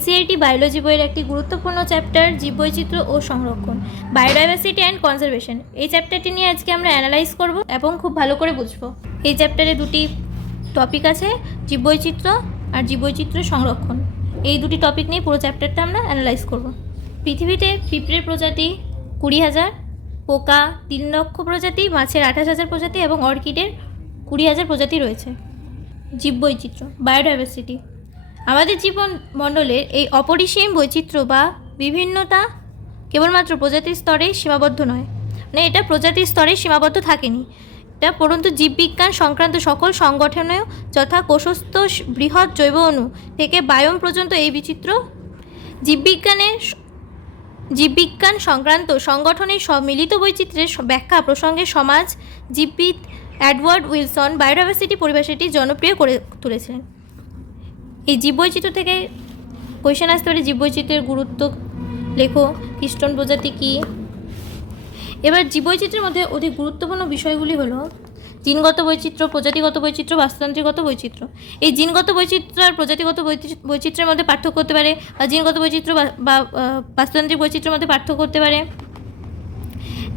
NCERT biology বইয়ের একটি গুরুত্বপূর্ণ চ্যাপ্টার জীববৈচিত্র্য ও সংরক্ষণ, বায়োডাইভার্সিটি অ্যান্ড কনজারভেশন। এই চ্যাপ্টারটি নিয়ে আজকে আমরা অ্যানালাইজ করব এবং খুব ভালো করে বুঝবো। এই চ্যাপ্টারে দুটি টপিক আছে, জীববৈচিত্র্য আর জীববৈচিত্র্য সংরক্ষণ। এই দুটি টপিক নিয়ে পুরো চ্যাপ্টারটা আমরা অ্যানালাইজ করব। পৃথিবীতে পিঁপড়ের প্রজাতি 20,000, পোকা 3 লক্ষ প্রজাতি, মাছের 28,000 প্রজাতি এবং অর্কিডের 20,000 প্রজাতি রয়েছে। জীববৈচিত্র্য, বায়োডাইভার্সিটি, আমাদের জীবনমণ্ডলের এই অপরিসীম বৈচিত্র্য বা বিভিন্নতা কেবলমাত্র প্রজাতির স্তরেই সীমাবদ্ধ নয়, মানে এটা প্রজাতির স্তরে সীমাবদ্ধ থাকেনি এটা, পরন্তু জীববিজ্ঞান সংক্রান্ত সকল সংগঠনেও যথা কোষস্থ বৃহৎ জৈব অণু থেকে বায়োম পর্যন্ত এই বিচিত্র জীববিজ্ঞান সংক্রান্ত সংগঠনের সম্মিলিত বৈচিত্র্যের ব্যাখ্যা প্রসঙ্গে সমাজ জীববিদ এডওয়ার্ড উইলসন বায়োডাইভার্সিটি পরিভাষাটি জনপ্রিয় করে তুলেছিলেন। এই জীববৈচিত্র্য থেকে কোয়েশ্চেন আসতে পারে, জীববৈচিত্র্যের গুরুত্ব লেখো, কিস্টোন প্রজাতি কী। এবার জীববৈচিত্র্যের মধ্যে অধিক গুরুত্বপূর্ণ বিষয়গুলি হলো জিনগত বৈচিত্র্য, প্রজাতিগত বৈচিত্র্য, বাস্তুতান্ত্রিকগত বৈচিত্র্য। এই জিনগত বৈচিত্র্য আর প্রজাতিগত বৈচিত্র্যের মধ্যে পার্থক্য করতে পারে, বা জিনগত বৈচিত্র্য বা বাস্তুতান্ত্রিক বৈচিত্র্যের মধ্যে পার্থক্য করতে পারে।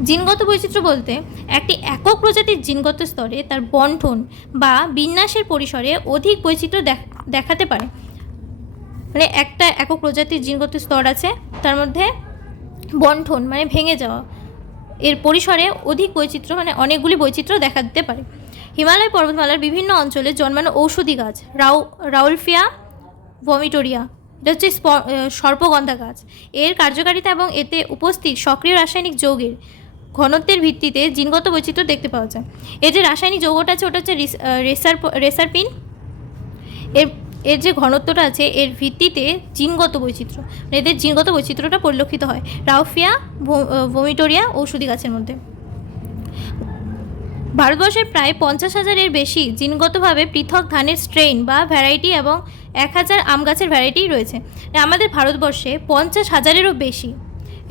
জিনগত বৈচিত্র্য বলতে একটি একক প্রজাতির জিনগত স্তরে তার বণ্টন বা বিন্যাসের পরিসরে অধিক বৈচিত্র্য দেখাতে পারে। মানে একটা একক প্রজাতির জিনগত স্তর আছে, তার মধ্যে বণ্টন মানে ভেঙে যাওয়া, এর পরিসরে অধিক বৈচিত্র্য মানে অনেকগুলি বৈচিত্র্য দেখা দিতে পারে। হিমালয় পর্বতমালার বিভিন্ন অঞ্চলে জন্মানো ঔষধি গাছ রাউলফিয়া ভমিটোরিয়া, এটা হচ্ছে সর্পগন্ধা গাছ, এর কার্যকারিতা এবং এতে উপস্থিত সক্রিয় রাসায়নিক যৌগের ঘনত্বের ভিত্তিতে জিনগত বৈচিত্র্য দেখতে পাওয়া যায়। এর যে রাসায়নিক যৌগটা আছে ওটা হচ্ছে রেসারপিন, এর যে ঘনত্বটা আছে এর ভিত্তিতে জিনগত বৈচিত্র্য, এদের জিনগত বৈচিত্র্যটা পরিলক্ষিত হয় রাউফিয়া ভমিটোরিয়া ঔষধি গাছের মধ্যে। ভারতবর্ষের প্রায় 50,000-এর বেশি জিনগতভাবে পৃথক ধানের স্ট্রেইন বা ভ্যারাইটি এবং 1,000 আম গাছের ভ্যারাইটি রয়েছে। আমাদের ভারতবর্ষে 50,000-এরও বেশি,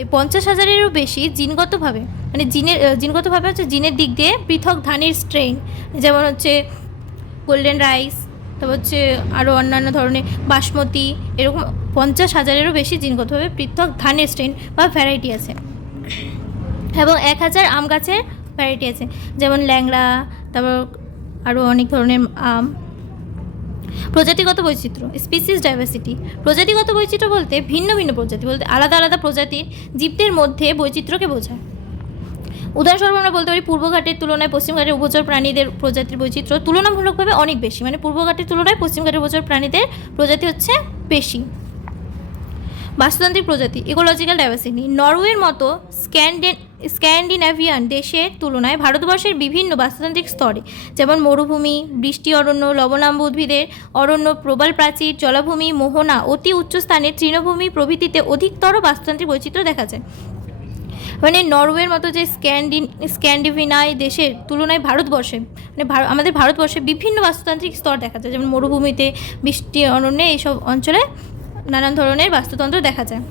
এই 50,000-এরও বেশি জিনগতভাবে মানে জিনগতভাবে হচ্ছে জিনের দিক দিয়ে পৃথক ধানের স্ট্রেইন, যেমন হচ্ছে গোল্ডেন রাইস, তারপর হচ্ছে আরও অন্যান্য ধরনের বাসমতি, এরকম 50,000-এরও বেশি জিনগতভাবে পৃথক ধানের স্ট্রেন বা ভ্যারাইটি আছে, এবং 1,000 আম গাছের ভ্যারাইটি আছে, যেমন ল্যাংড়া, তারপর আরও অনেক ধরনের আম। প্রজাতিগত বৈচিত্র্য, স্পিসিস ডাইভার্সিটি। প্রজাতিগত বৈচিত্র্য বলতে ভিন্ন ভিন্ন প্রজাতি বলতে আলাদা আলাদা প্রজাতির জীবদের মধ্যে বৈচিত্র্যকে বোঝায়। উদাহরণস্বরূপ আমরা বলতে পারি পূর্বঘাটের তুলনায় পশ্চিমঘাটের উভচর প্রাণীদের প্রজাতির বৈচিত্র্য তুলনামূলকভাবে অনেক বেশি, মানে পূর্বঘাটের তুলনায় পশ্চিমঘাটের উভচর প্রাণীদের প্রজাতি হচ্ছে বেশি। বাস্তুতান্ত্রিক প্রজাতি, ইকোলজিক্যাল ডাইভার্সিটি। নরওয়ের মতো স্ক্যান্ডিনেভিয়ান দেশের তুলনায় ভারতবর্ষের বিভিন্ন বাস্তুতান্ত্রিক স্তরে, যেমন মরুভূমি, বৃষ্টি অরণ্য, লবণাম্ব উদ্ভিদের অরণ্য, প্রবাল প্রাচীর, জলাভূমি, মোহনা, অতি উচ্চ স্থানের তৃণভূমি প্রভৃতিতে অধিকতর বাস্তুতান্ত্রিক বৈচিত্র্য দেখা যায়। মানে নরওয়ের মতো যে স্ক্যান্ডিনেভিয়ান দেশের তুলনায় ভারতবর্ষে মানে আমাদের ভারতবর্ষে বিভিন্ন বাস্তুতান্ত্রিক স্তর দেখা যায়, যেমন মরুভূমিতে, বৃষ্টি অরণ্যে, এইসব অঞ্চলে নানান ধরনের বাস্তুতন্ত্র দেখা যায়।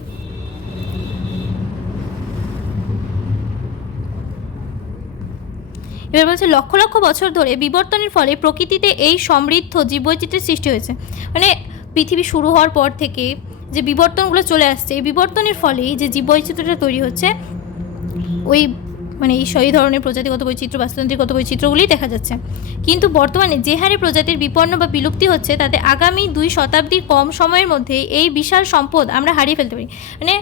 এবার বলছে লক্ষ লক্ষ বছর ধরে বিবর্তনের ফলে প্রকৃতিতে এই সমৃদ্ধ জীববৈচিত্র্যের সৃষ্টি হয়েছে। মানে পৃথিবী শুরু হওয়ার পর থেকে যে বিবর্তনগুলো চলে আসছে, এই বিবর্তনের ফলেই যে জীববৈচিত্র্যটা তৈরি হচ্ছে, ওই মানে এই ধরনের প্রজাতিগত বৈচিত্র্য, বাস্তুতান্ত্রিকগত বৈচিত্র্যগুলি দেখা যাচ্ছে। কিন্তু বর্তমানে যে হারে প্রজাতির বিপন্ন বা বিলুপ্তি হচ্ছে, তাতে আগামী 2 শতাব্দীর কম সময়ের মধ্যে এই বিশাল সম্পদ আমরা হারিয়ে ফেলতে পারি। মানে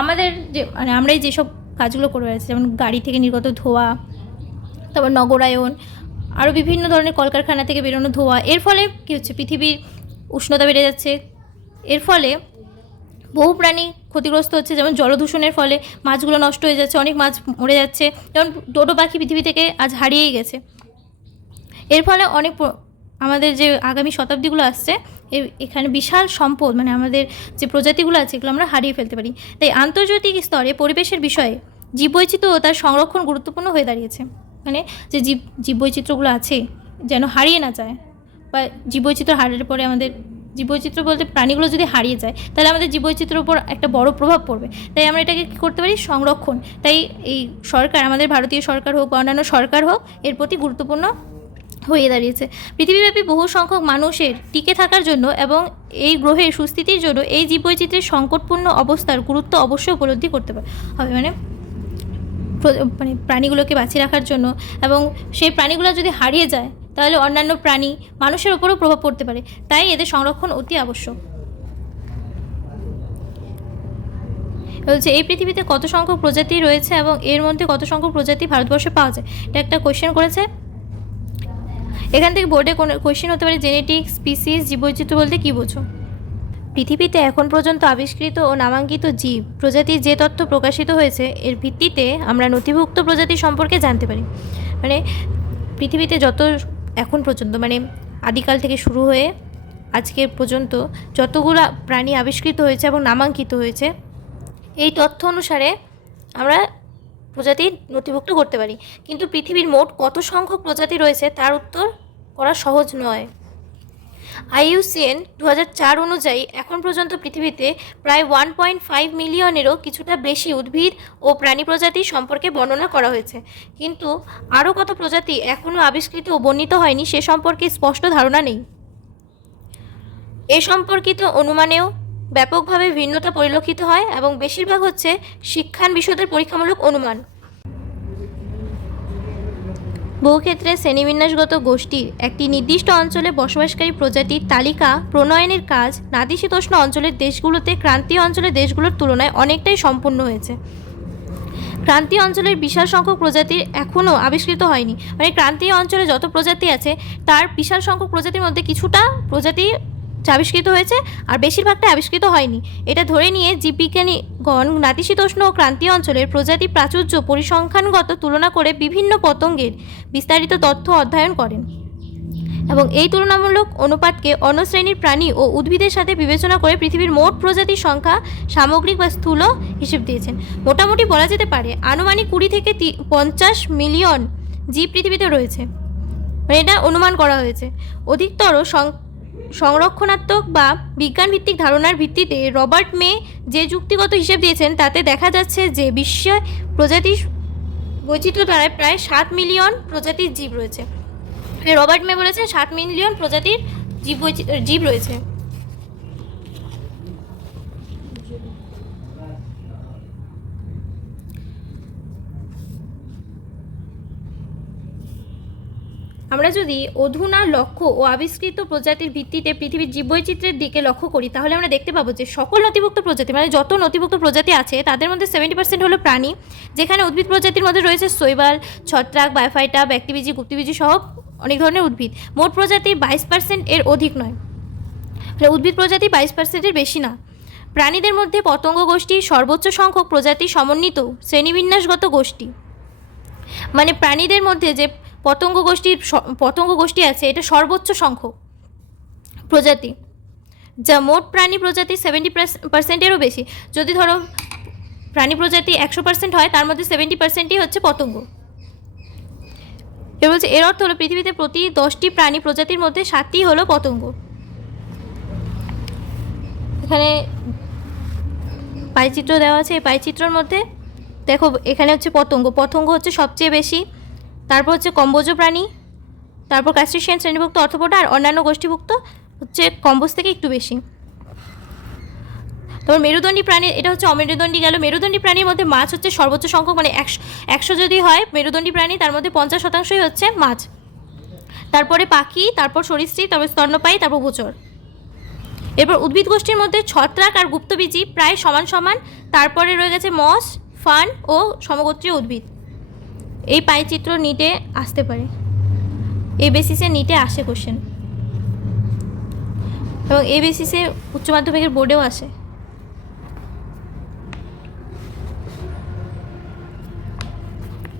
আমাদের যে আমরা যেসব কাজগুলো করে বেড়াচ্ছি, যেমন গাড়ি থেকে নির্গত ধোঁয়া, তারপর নগরায়ন, আরও বিভিন্ন ধরনের কলকারখানা থেকে বেরোনো ধোঁয়া, এর ফলে কী হচ্ছে, পৃথিবীর উষ্ণতা বেড়ে যাচ্ছে। এর ফলে বহু প্রাণী ক্ষতিগ্রস্ত হচ্ছে, যেমন জলদূষণের ফলে মাছগুলো নষ্ট হয়ে যাচ্ছে, অনেক মাছ মরে যাচ্ছে, যেমন ডোডো পাখি পৃথিবী থেকে আজ হারিয়েই গেছে। এর ফলে অনেক আমাদের যে আগামী শতাব্দীগুলো আসছে, এখানে বিশাল সম্পদ মানে আমাদের যে প্রজাতিগুলো আছে এগুলো আমরা হারিয়ে ফেলতে পারি। তাই আন্তর্জাতিক স্তরে পরিবেশের বিষয়ে জীববৈচিত্র্য ও তার সংরক্ষণ গুরুত্বপূর্ণ হয়ে দাঁড়িয়েছে। মানে যে জীববৈচিত্র্যগুলো আছে যেন হারিয়ে না যায়, বা জীববৈচিত্র্য হারানোর পরে আমাদের জীববৈচিত্র্য বলতে প্রাণীগুলো যদি হারিয়ে যায় তাহলে আমাদের জীববৈচিত্র্যের উপর একটা বড় প্রভাব পড়বে। তাই আমরা এটাকে কী করতে পারি, সংরক্ষণ। তাই এই সরকার, আমাদের ভারতীয় সরকার হোক বা অন্যান্য সরকার হোক, এর প্রতি গুরুত্বপূর্ণ হয়ে দাঁড়িয়েছে। পৃথিবীব্যাপী বহু সংখ্যক মানুষের টিকে থাকার জন্য এবং এই গ্রহের সুস্থিতির জন্য এই জীববৈচিত্র্যের সংকটপূর্ণ অবস্থার গুরুত্ব অবশ্যই উপলব্ধি করতে হবে। মানে প্রাণীগুলোকে বাঁচিয়ে রাখার জন্য, এবং সেই প্রাণীগুলো যদি হারিয়ে যায় তাহলে অন্যান্য প্রাণী মানুষের উপরও প্রভাব পড়তে পারে, তাই এদের সংরক্ষণ অতি আবশ্যক। বলছে এই পৃথিবীতে কত সংখ্যক প্রজাতি রয়েছে এবং এর মধ্যে কত সংখ্যক প্রজাতি ভারতবর্ষে পাওয়া যায়, এটা একটা কোয়েশ্চেন করেছে। এখান থেকে বোর্ডে কোনো কোয়েশ্চেন হতে পারে, জেনেটিক, স্পিসিস, জীববৈচিত্র্য বলতে কী বোঝো? পৃথিবীতে এখন পর্যন্ত আবিষ্কৃত ও নামাঙ্কিত জীব প্রজাতির যে তথ্য প্রকাশিত হয়েছে এর ভিত্তিতে আমরা নথিভুক্ত প্রজাতি সম্পর্কে জানতে পারি। মানে পৃথিবীতে যত এখন পর্যন্ত, মানে আদিকাল থেকে শুরু হয়ে আজকের পর্যন্ত যতগুলো প্রাণী আবিষ্কৃত হয়েছে এবং নামাঙ্কিত হয়েছে, এই তথ্য অনুসারে আমরা প্রজাতি নথিভুক্ত করতে পারি। কিন্তু পৃথিবীর মোট কত সংখ্যক প্রজাতি রয়েছে তার উত্তর করা সহজ নয়। IUCN 2004 অনুযায়ী এখন পর্যন্ত পৃথিবীতে প্রায় 1.5 মিলিয়নেরও কিছুটা বেশি উদ্ভিদ ও প্রাণী প্রজাতি সম্পর্কে বর্ণনা করা হয়েছে, কিন্তু আরও কত প্রজাতি এখনও আবিষ্কৃত ও বর্ণিত হয়নি সে সম্পর্কে স্পষ্ট ধারণা নেই। এ সম্পর্কিত অনুমানেও ব্যাপকভাবে ভিন্নতা পরিলক্ষিত হয় এবং বেশিরভাগ হচ্ছে শিক্ষান বিশদের পরীক্ষামূলক অনুমান। বহু ক্ষেত্রে শ্রেণীবিন্যাসগত গোষ্ঠীর একটি নির্দিষ্ট অঞ্চলে বসবাসকারী প্রজাতির তালিকা প্রণয়নের কাজ নাতিশীতোষ্ণ অঞ্চলের দেশগুলোতে ক্রান্তীয় অঞ্চলের দেশগুলোর তুলনায় অনেকটাই সম্পূর্ণ হয়েছে। ক্রান্তীয় অঞ্চলের বিশাল সংখ্যক প্রজাতির এখনও আবিষ্কৃত হয়নি। মানে ক্রান্তীয় অঞ্চলে যত প্রজাতি আছে তার বিশাল সংখ্যক প্রজাতির মধ্যে কিছুটা প্রজাতি আবিষ্কৃত হয়েছে আর বেশিরভাগটা আবিষ্কৃত হয়নি। এটা ধরে নিয়ে জীববিজ্ঞানীগণ নাতিশীতোষ্ণ ও ক্রান্তীয় অঞ্চলের প্রজাতি প্রাচুর্য পরিসংখ্যানগত তুলনা করে বিভিন্ন পতঙ্গের বিস্তারিত তথ্য অধ্যয়ন করেন এবং এই তুলনামূলক অনুপাতকে অন্য শ্রেণীর প্রাণী ও উদ্ভিদের সাথে বিবেচনা করে পৃথিবীর মোট প্রজাতির সংখ্যা সামগ্রিক বা স্থূল হিসেব দিয়েছেন। মোটামুটি বলা যেতে পারে আনুমানিক 20 থেকে 50 মিলিয়ন জীব পৃথিবীতে রয়েছে, মানে এটা অনুমান করা হয়েছে। অধিকতর সংরক্ষণাত্মক বা বিজ্ঞানভিত্তিক ধারণার ভিত্তিতে রবার্ট মে যে যুক্তিগত হিসেব দিয়েছেন তাতে দেখা যাচ্ছে যে বিশ্বে প্রজাতি বৈচিত্র্য দ্বারায় প্রায় 7 মিলিয়ন প্রজাতির জীব রয়েছে। রবার্ট মে বলেছেন 7 মিলিয়ন প্রজাতির জীব রয়েছে। আমরা যদি অধুনা লক্ষ্য ও আবিষ্কৃত প্রজাতির ভিত্তিতে পৃথিবীর জীববৈচিত্র্যের দিকে লক্ষ্য করি তাহলে আমরা দেখতে পাবো যে সকল নথিভুক্ত প্রজাতি, মানে যত নথিভুক্ত প্রজাতি আছে তাদের মধ্যে 70% হলো প্রাণী, যেখানে উদ্ভিদ প্রজাতির মধ্যে রয়েছে শৈবাল, ছত্রাক, বায়োফাইটা, ব্যক্তিবীজী, গুপ্তবীজী সহ অনেক ধরনের উদ্ভিদ। মোট প্রজাতি 22% এর অধিক নয়, মানে উদ্ভিদ প্রজাতি 22%-এর বেশি না। প্রাণীদের মধ্যে পতঙ্গ গোষ্ঠীর সর্বোচ্চ সংখ্যক প্রজাতি সমন্বিত শ্রেণীবিন্যাসগত গোষ্ঠী, মানে প্রাণীদের মধ্যে যে পতঙ্গ গোষ্ঠী আছে এটা সর্বোচ্চ সংখ্যক প্রজাতি, যা মোট প্রাণী প্রজাতি 70%-এরও বেশি। যদি ধরো প্রাণী প্রজাতি 100% হয় তার মধ্যে 70%ই হচ্ছে পতঙ্গ। এর বলছে এর অর্থ হলো পৃথিবীতে প্রতি 10টি প্রাণী প্রজাতির মধ্যে 7টি হলো পতঙ্গ। এখানে পাইচিত্র দেওয়া আছে, এই পাইচিত্রের মধ্যে দেখো এখানে হচ্ছে পতঙ্গ হচ্ছে সবচেয়ে বেশি, তারপর হচ্ছে কম্বোজ প্রাণী, তারপর ক্রাস্টেসিয়ান শ্রেণীভুক্ত অর্থোপোডা, আর অন্যান্য গোষ্ঠীভুক্ত হচ্ছে কম্বোজ থেকে একটু বেশি। তারপর মেরুদণ্ডী প্রাণী, এটা হচ্ছে অমেরুদণ্ডী গেল। মেরুদণ্ডী প্রাণীর মধ্যে মাছ হচ্ছে সর্বোচ্চ সংখ্যক, মানে 100 যদি হয় মেরুদণ্ডী প্রাণী তার মধ্যে 50%ই হচ্ছে মাছ। তারপরে পাখি, তারপর সরীসৃপ, তারপর স্তন্যপায়ী, তারপর ভূচর। এরপর উদ্ভিদ গোষ্ঠীর মধ্যে ছত্রাক আর গুপ্তবীজী প্রায় সমান সমান। তারপরে রয়ে গেছে মস, ফার্ন ও সমগোত্রীয় উদ্ভিদ। এই পাইচিত্র নিটে আসতে পারে, এই বেসিসে নিটে আসে কোশ্চেন, এবং এই বেসিসে উচ্চ মাধ্যমিকের বোর্ডেও আসে।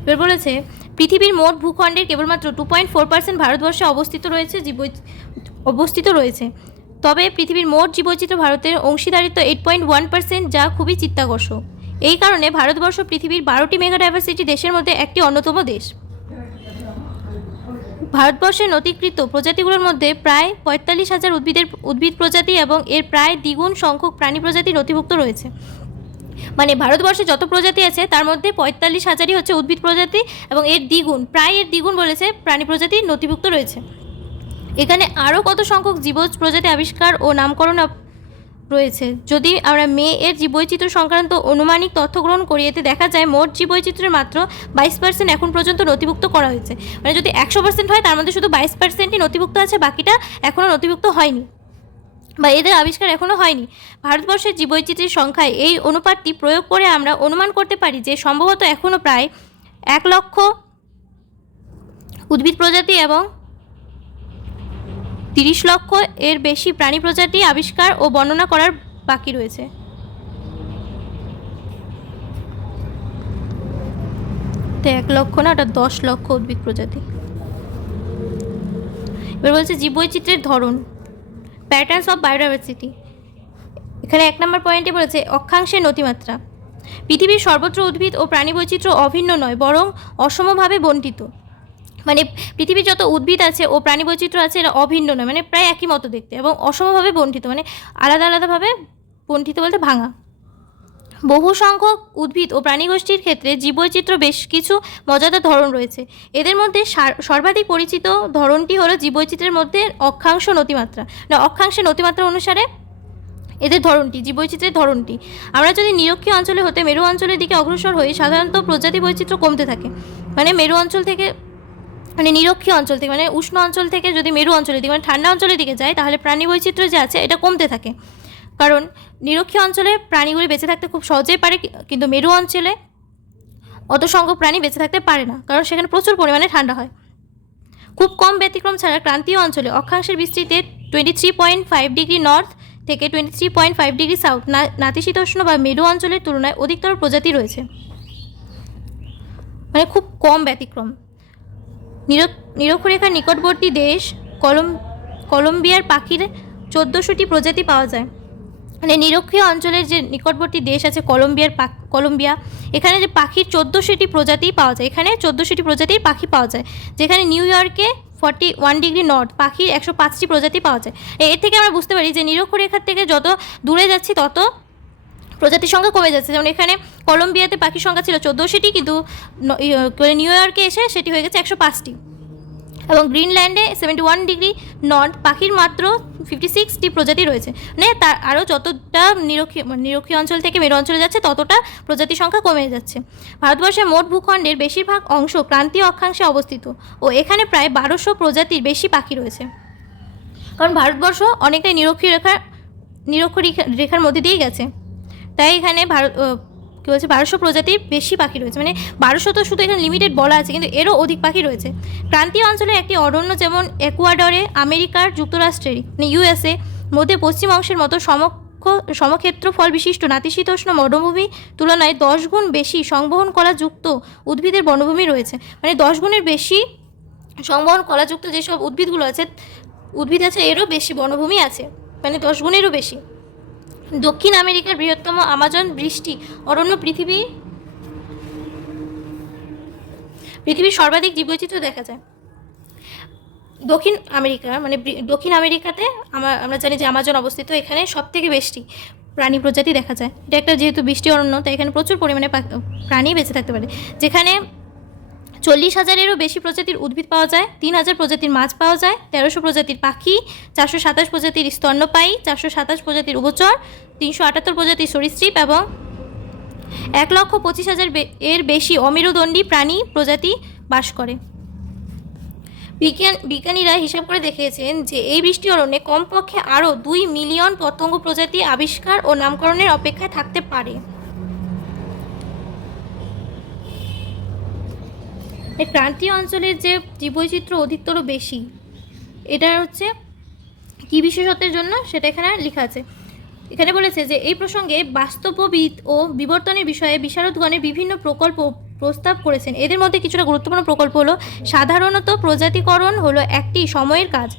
এবার বলেছে পৃথিবীর মোট ভূখণ্ডের কেবলমাত্র 2.4% ভারতবর্ষে অবস্থিত রয়েছে, তবে পৃথিবীর মোট জীববৈচিত্র্য ভারতের অংশীদারিত্ব 8.1%, যা খুবই চিত্তাকর্ষক। এই কারণে ভারতবর্ষ পৃথিবীর 12টি মেগা ডাইভার্সিটি দেশের মধ্যে একটি অন্যতম দেশ। ভারতবর্ষের নথিকৃত প্রজাতিগুলোর মধ্যে প্রায় 45,000 উদ্ভিদ প্রজাতি এবং এর প্রায় দ্বিগুণ সংখ্যক প্রাণী প্রজাতি নথিভুক্ত রয়েছে। মানে ভারতবর্ষে যত প্রজাতি আছে তার মধ্যে 45,000ই হচ্ছে উদ্ভিদ প্রজাতি এবং এর দ্বিগুণ, প্রায় এর দ্বিগুণ বলেছে প্রাণী প্রজাতি নথিভুক্ত রয়েছে। এখানে আরও কত সংখ্যক জীবজ প্রজাতি আবিষ্কার ও নামকরণ রয়েছে। যদি আমরা এর জীববৈচিত্র্য সংক্রান্ত আনুমানিক তথ্য গ্রহণ করি, এতে দেখা যায় মোট জীববৈচিত্র্যের মাত্র 22% এখন পর্যন্ত নথিভুক্ত করা হয়েছে। মানে যদি 100% হয় তার মধ্যে শুধু 22%ই নথিভুক্ত আছে, বাকিটা এখনও নথিভুক্ত হয়নি বা এদের আবিষ্কার এখনও হয়নি। ভারতবর্ষের জীববৈচিত্র্যের সংখ্যায় এই অনুপাতটি প্রয়োগ করে আমরা অনুমান করতে পারি যে সম্ভবত এখনও প্রায় 1 লক্ষ উদ্ভিদ প্রজাতি এবং 30 লক্ষ এর বেশি প্রাণী প্রজাতি আবিষ্কার ও বর্ণনা করার বাকি রয়েছে। তো 1 লক্ষ না, ওটা 10 লক্ষ উদ্ভিদ প্রজাতি। এবার বলছে জীববৈচিত্র্যের ধরন, প্যাটার্নস অফ বায়োডাইভার্সিটি। এখানে 1 নম্বর পয়েন্টে বলেছে অক্ষাংশের নতিমাত্রা। পৃথিবীর সর্বত্র উদ্ভিদ ও প্রাণী বৈচিত্র্য অভিন্ন নয়, বরং অসমভাবে বণ্টিত। মানে পৃথিবীর যত উদ্ভিদ আছে ও প্রাণী বৈচিত্র্য আছে এরা অভিন্ন নয়, মানে প্রায় একই মতো দেখতে, এবং অসমভাবে বণ্টিত, মানে আলাদা আলাদাভাবে বণ্টিত বলতে ভাঙা। বহু সংখ্যক উদ্ভিদ ও প্রাণীগোষ্ঠীর ক্ষেত্রে জীববৈচিত্র্য বেশ কিছু মজাদার ধরন রয়েছে। এদের মধ্যে সর্বাধিক পরিচিত ধরনটি হলো জীববৈচিত্র্যের মধ্যে অক্ষাংশ নতিমাত্রা। অক্ষাংশের নতিমাত্রা অনুসারে এদের ধরনটি, জীববৈচিত্র্যের ধরনটি। আমরা যদি নিরক্ষীয় অঞ্চলে হতে মেরু অঞ্চলের দিকে অগ্রসর হই, সাধারণত প্রজাতি বৈচিত্র্য কমতে থাকে। মানে মেরু অঞ্চল থেকে, মানে নিরক্ষীয় অঞ্চল থেকে, মানে উষ্ণ অঞ্চল থেকে যদি মেরু অঞ্চলের দিকে, মানে ঠান্ডা অঞ্চলের দিকে যায়, তাহলে প্রাণী বৈচিত্র্য যে আছে এটা কমতে থাকে। কারণ নিরক্ষীয় অঞ্চলে প্রাণীগুলি বেঁচে থাকতে খুব সহজেই পারে, কিন্তু মেরু অঞ্চলে অত সংখ্যক প্রাণী বেঁচে থাকতে পারে না, কারণ সেখানে প্রচুর পরিমাণে ঠান্ডা হয়। খুব কম ব্যতিক্রম ছাড়া ক্রান্তীয় অঞ্চলে অক্ষাংশের বিস্তৃতি 23.5 ডিগ্রি নর্থ থেকে 23.5 ডিগ্রি সাউথ নাতিশীতোষ্ণ বা মেরু অঞ্চলের তুলনায় অধিকতর প্রজাতি রয়েছে। মানে খুব কম ব্যতিক্রম। নিরক্ষরেখার নিকটবর্তী দেশ কলম্বিয়ার পাখির 1400টি প্রজাতি পাওয়া যায়। মানে নিরক্ষীয় অঞ্চলের যে নিকটবর্তী দেশ আছে কলম্বিয়া, এখানে যে পাখির 1400টি প্রজাতি পাওয়া যায়। এখানে 1400টি প্রজাতির পাখি পাওয়া যায়, যেখানে নিউ ইয়র্কে 41 ডিগ্রি নর্থ পাখির 105টি প্রজাতি পাওয়া যায়। এর থেকে আমরা বুঝতে পারি যে নিরক্ষরেখার থেকে যত দূরে যাচ্ছি তত প্রজাতির সংখ্যা কমে যাচ্ছে। যেমন এখানে কলম্বিয়াতে পাখির সংখ্যা ছিল 1400টি, কিন্তু নিউ ইয়র্কে এসে সেটি হয়ে গেছে 105টি। এবং গ্রিনল্যান্ডে 71 ডিগ্রি নর্থ পাখির মাত্র 56টি প্রজাতি রয়েছে। মানে তার আরও যতটা নিরক্ষীয় অঞ্চল থেকে মেরু অঞ্চলে যাচ্ছে ততটা প্রজাতির সংখ্যা কমে যাচ্ছে। ভারতবর্ষের মোট ভূখণ্ডের বেশিরভাগ অংশ ক্রান্তীয় অক্ষাংশে অবস্থিত ও এখানে প্রায় 1200 প্রজাতির বেশি পাখি রয়েছে। কারণ ভারতবর্ষ অনেকটাই নিরক্ষ রেখার মধ্যে দিয়েই গেছে, তাই এখানে কী বলছে 1200 প্রজাতির বেশি পাখি রয়েছে। মানে 1200 তো শুধু এখানে লিমিটেড বলা আছে, কিন্তু এরও অধিক পাখি রয়েছে। ক্রান্তীয় অঞ্চলে একটি অরণ্য যেমন একুয়াডরে, আমেরিকার যুক্তরাষ্ট্রের ইউএসএ মধ্যে পশ্চিম অংশের মতো সমক্ষেত্রফল বিশিষ্ট নাতিশীতোষ্ণ মরুভূমি তুলনায় 10 গুণ বেশি সংবহন কলাযুক্ত উদ্ভিদের বনভূমি রয়েছে। মানে 10 গুণের বেশি সংবহন কলাযুক্ত যেসব উদ্ভিদ আছে এরও বেশি বনভূমি আছে, মানে 10 গুণেরও বেশি। দক্ষিণ আমেরিকার বৃহত্তম আমাজন বৃষ্টি অরণ্য পৃথিবীর সর্বাধিক জীববৈচিত্র্য দেখা যায়। দক্ষিণ আমেরিকাতে আমরা জানি যে আমাজন অবস্থিত, এখানে সবথেকে বেশি প্রাণী প্রজাতি দেখা যায়। এটা একটা যেহেতু বৃষ্টি অরণ্য, তাই এখানে প্রচুর পরিমাণে প্রাণী বেঁচে থাকতে পারে। যেখানে 40,000-এরও বেশি প্রজাতির উদ্ভিদ পাওয়া যায়, 3,000 প্রজাতির মাছ পাওয়া যায়, 1300 প্রজাতির পাখি, 427 প্রজাতির স্তন্যপায়ী, 427 প্রজাতির উভচর, 378 প্রজাতির সরীসৃপ এবং 1,25,000 এর বেশি অমেরুদণ্ডী প্রাণী প্রজাতি বাস করে। বিজ্ঞানীরা হিসাব করে দেখিয়েছেন যে এই বৃষ্টি অরণ্যে কমপক্ষে আরও 2 মিলিয়ন পতঙ্গ প্রজাতি আবিষ্কার ও নামকরণের অপেক্ষায় থাকতে পারে। এই ক্রান্তীয় অঞ্চলের যে জীববৈচিত্র্য অধিকতর বেশি, এটা হচ্ছে কী বিশেষত্বের জন্য সেটা এখানে লেখা আছে। এখানে বলেছে যে এই প্রসঙ্গে বাস্তববিদ ও বিবর্তনের বিষয়ে বিশারদগণের বিভিন্ন প্রকল্প প্রস্তাব করেছেন। এদের মধ্যে কিছুটা গুরুত্বপূর্ণ প্রকল্প হলো, সাধারণত প্রজাতিকরণ হলো একটি সময়ের কাজ,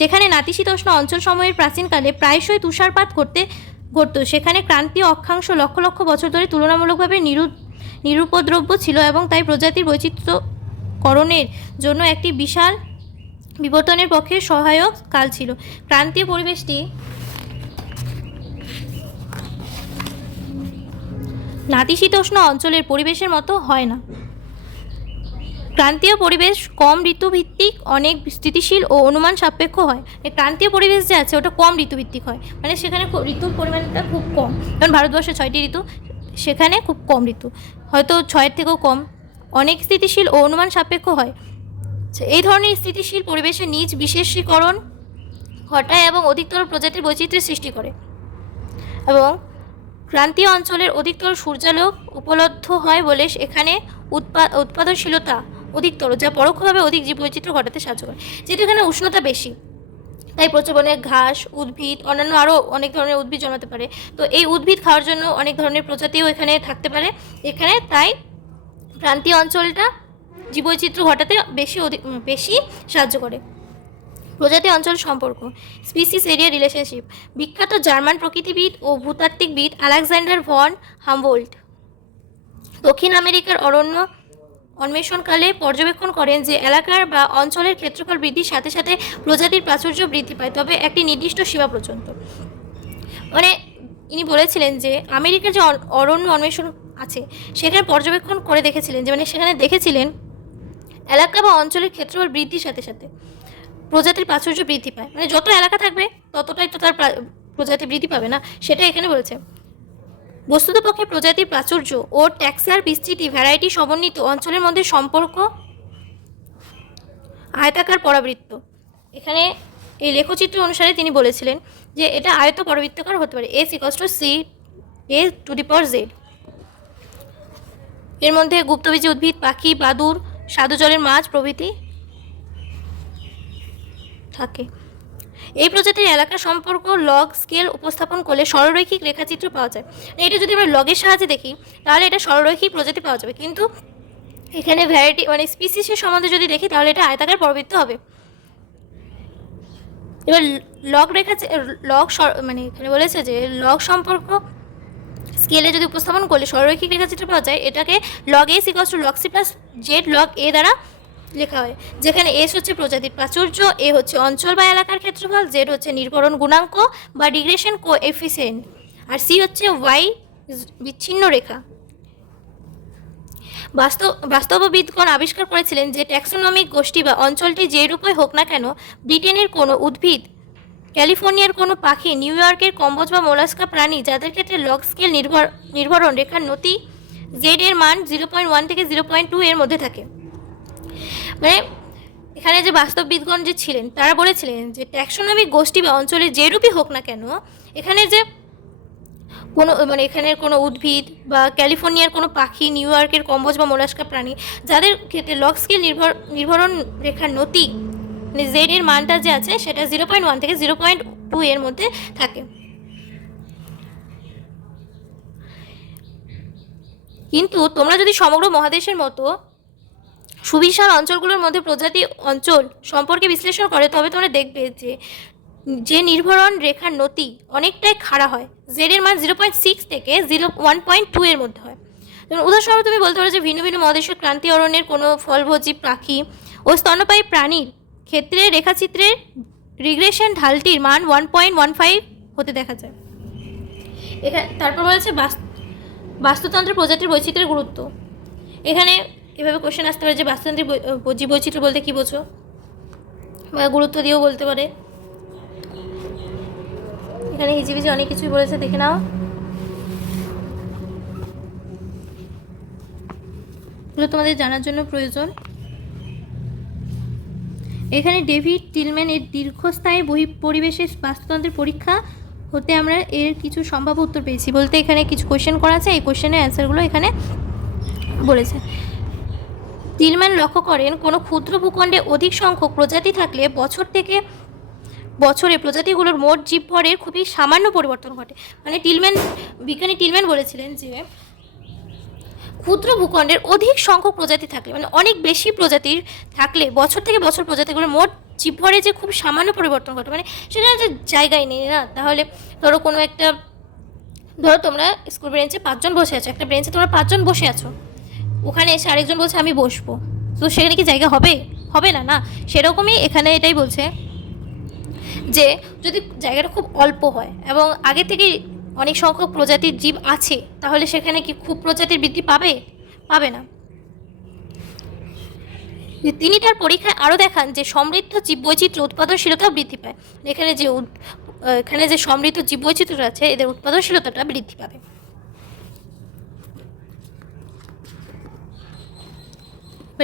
যেখানে নাতিশীতোষ্ণ অঞ্চল সময়ের প্রাচীনকালে প্রায়শই তুষারপাত ঘটত। সেখানে ক্রান্তীয় অক্ষাংশ লক্ষ লক্ষ বছর ধরে তুলনামূলকভাবে নিরুপদ্রব্য ছিল এবং তাই প্রজাতির বৈচিত্র্যকরণের জন্য একটি বিশাল বিবর্তনের পক্ষে সহায়ক কাল ছিল। ক্রান্তীয় পরিবেশটি নাতিশীতোষ্ণ অঞ্চলের পরিবেশের মতো হয় না। ক্রান্তীয় পরিবেশ কম ঋতুভিত্তিক, অনেক স্থিতিশীল ও অনুমান সাপেক্ষ হয়। এই ক্রান্তীয় পরিবেশ যে আছে ওটা কম ঋতুভিত্তিক হয়, মানে সেখানে ঋতুর পরিমাণটা খুব কম। কারণ ভারতবর্ষে 6টি ঋতু, সেখানে খুব কম ঋতু, হয়তো 6-এর থেকেও কম। অনেক স্থিতিশীল ও অনুমান সাপেক্ষ হয়। এই ধরনের স্থিতিশীল পরিবেশে নিজ বিশেষীকরণ ঘটায় এবং অধিকতর প্রজাতির বৈচিত্র্যের সৃষ্টি করে। এবং ক্রান্তীয় অঞ্চলের অধিকতর সূর্যালোক উপলব্ধ হয় বলে এখানে উৎপাদনশীলতা অধিকতর, যা পরোক্ষভাবে অধিক জীববৈচিত্র্য ঘটাতে সাহায্য করে। যেহেতু এখানে উষ্ণতা বেশি, তাই প্রচুর পরিমাণে ঘাস, উদ্ভিদ, অন্যান্য আরও অনেক ধরনের উদ্ভিদ জন্মাতে পারে। তো এই উদ্ভিদ খাওয়ার জন্য অনেক ধরনের প্রজাতিও এখানে থাকতে পারে এখানে, তাই ক্রান্তীয় অঞ্চলটা জীববৈচিত্র্য ঘটাতে বেশি সাহায্য করে। প্রজাতি অঞ্চল সম্পর্ক, স্পিসিস এরিয়া রিলেশনশিপ। বিখ্যাত জার্মান প্রকৃতিবিদ ও ভূতাত্ত্বিকবিদ আলেকজান্ডার ভন হামবোল্ট দক্ষিণ আমেরিকার অরণ্য অন্বেষণকালে পর্যবেক্ষণ করেন যে এলাকার বা অঞ্চলের ক্ষেত্রফল বৃদ্ধির সাথে সাথে প্রজাতির প্রাচুর্য বৃদ্ধি পায়, তবে একটি নির্দিষ্ট সীমা পর্যন্ত। মানে ইনি বলেছিলেন যে আমেরিকার যে অরণ্য অন্বেষণ আছে সেখানে পর্যবেক্ষণ করে দেখেছিলেন যে সেখানে দেখেছিলেন এলাকা বা অঞ্চলের ক্ষেত্রফল বৃদ্ধির সাথে সাথে প্রজাতির প্রাচুর্য বৃদ্ধি পায়। মানে যত এলাকা থাকবে ততটাই তো তার প্রজাতি বৃদ্ধি পাবে না, সেটা এখানে বলেছে। বস্তুতপক্ষে প্রজাতির প্রাচুর্য ও ট্যাক্সার বিস্তৃতি ভ্যারাইটি সমন্বিত অঞ্চলের মধ্যে সম্পর্ক আয়তাকার পরাবৃত্ত। এখানে এই লেখচিত্র অনুসারে তিনি বলেছিলেন যে এটা আয়ত পরাবৃত্তাকার হতে পারে, S=CA⁴Z। এর মধ্যে গুপ্তবীজী উদ্ভিদ, পাখি, বাদুড়, স্বাদু জলের মাছ প্রভৃতি থাকে। এই প্রজাতির এলাকা সম্পর্ক লগ স্কেল উপস্থাপন করলে সরলরৈখিক রেখাচিত্র পাওয়া যায়। এটা যদি আমরা লগের সাহায্যে দেখি তাহলে এটা সরলরৈখিক প্রজাতি পাওয়া যাবে, কিন্তু এখানে ভ্যারাইটি স্পিসিসের সম্বন্ধে যদি দেখি তাহলে এটা আয়তাকার পরাবৃত্ত হবে। এবার লগ এখানে বলেছে যে লগ সম্পর্ক স্কেলে যদি উপস্থাপন করলে সরলরৈখিক রেখাচিত্র পাওয়া যায়, এটাকে log S=log C+Z log A দ্বারা লেখা হয়, যেখানে S হচ্ছে প্রজাতির প্রাচুর্য, A হচ্ছে অঞ্চল বা এলাকার ক্ষেত্রফল, Z হচ্ছে নির্ভরণ গুণাঙ্ক বা ডিগ্রেশন কোএফিসিয়েন্ট, আর C হচ্ছে Y বিচ্ছিন্ন রেখা। বাস্তববিদগণ আবিষ্কার করেছিলেন যে ট্যাক্সোনমিক গোষ্ঠী বা অঞ্চলটি যে রূপে হোক না কেন, ব্রিটেনের কোনো উদ্ভিদ, ক্যালিফোর্নিয়ার কোনো পাখি, নিউ ইয়র্কের কম্বোজ বা মোলাস্কা প্রাণী, যাদের ক্ষেত্রে লগ স্কেল নির্ভরণ রেখার নতি Z এর মান 0.1 থেকে 0.2 এর মধ্যে থাকে। মানে এখানে যে বাস্তববিদগণ যে ছিলেন তারা বলেছিলেন যে ট্যাক্সোনমিক গোষ্ঠী বা অঞ্চলে যে রূপই হোক না কেন, এখানে যে কোনো এখানের কোনো উদ্ভিদ বা ক্যালিফোর্নিয়ার কোনো পাখি, নিউ ইয়র্কের কম্বোজ বা মোলাস্কা প্রাণী, যাদের ক্ষেত্রে লগ স্কেল নির্ভরণ রেখার নতি Z এর মানটা যে আছে সেটা 0.1 থেকে 0.2 এর মধ্যে থাকে। কিন্তু তোমরা যদি সমগ্র মহাদেশের মতো সুবিশাল অঞ্চলগুলোর মধ্যে প্রজাতি অঞ্চল সম্পর্কে বিশ্লেষণ করে, তবে তোমরা দেখবে যে নির্ভরণ রেখার নতি অনেকটাই খাড়া হয়। Z এর মান 0.6 থেকে 1.2 এর মধ্যে হয়। যেমন উদাহরণস্বরূপ তুমি বলতে পারো যে ভিন্ন ভিন্ন মহাদেশের ক্রান্তীয় অরণ্যের কোনো ফলভোজী পাখি ও স্তন্যপায়ী প্রাণীর ক্ষেত্রে রেখাচিত্রের রিগ্রেশন ঢালটির মান 1.15 হতে দেখা যায়। এখানে তারপর বলেছে বাস্তুতন্ত্রের প্রজাতির বৈচিত্র্যের গুরুত্ব। এখানে এভাবে কোশ্চেন আসতে পারে যে বাস্তুতন্ত্রের জীববৈচিত্র্য বলতে কী বোঝো, বা গুরুত্ব দিয়েও বলতে পারে। এখানে হিজিবিজি অনেক কিছুই বলেছে, দেখে নাও। এগুলো তোমাদের জানার জন্য প্রয়োজন। এখানে ডেভিড টিলম্যান এর দীর্ঘস্থায়ী পরিবেশের বাস্তুতন্ত্রের পরীক্ষা হতে আমরা এর কিছু সম্ভাব্য উত্তর পেয়েছি বলতে এখানে কিছু কোশ্চেন করা আছে, এই কোশ্চেনের অ্যান্সারগুলো এখানে বলেছে। টিলম্যান লক্ষ্য করেন কোনো ক্ষুদ্র ভূখণ্ডে অধিক সংখ্যক প্রজাতি থাকলে বছর থেকে বছরে প্রজাতিগুলোর মোট জীবভরের খুবই সামান্য পরিবর্তন ঘটে। মানে বিজ্ঞানী টিলম্যান বলেছিলেন যে ক্ষুদ্র ভূখণ্ডের অধিক সংখ্যক প্রজাতি থাকলে, মানে অনেক বেশি প্রজাতির থাকলে বছর থেকে বছর প্রজাতিগুলোর মোট জীবভরে যে খুব সামান্য পরিবর্তন ঘটে, মানে সেখানে যে জায়গায় নেই না। তাহলে ধরো তোমরা স্কুল বেঞ্চে 5 জন বসে আছো, একটা বেঞ্চে তোমরা 5 জন বসে আছো, ওখানে এসে আরেকজন বলছে আমি বসবো, তো সেখানে কি জায়গা হবে না? না, সেরকমই এখানে এটাই বলছে যে যদি জায়গাটা খুব অল্প হয় এবং আগে থেকেই অনেক সংখ্যক প্রজাতির জীব আছে, তাহলে সেখানে কি খুব প্রজাতির বৃদ্ধি পাবে? পাবে না। তিনি তার পরীক্ষায় আরও দেখান যে সমৃদ্ধ জীববৈচিত্র্য উৎপাদনশীলতা বৃদ্ধি পায়। এখানে যে সমৃদ্ধ জীববৈচিত্র্য আছে, এদের উৎপাদনশীলতাটা বৃদ্ধি পাবে।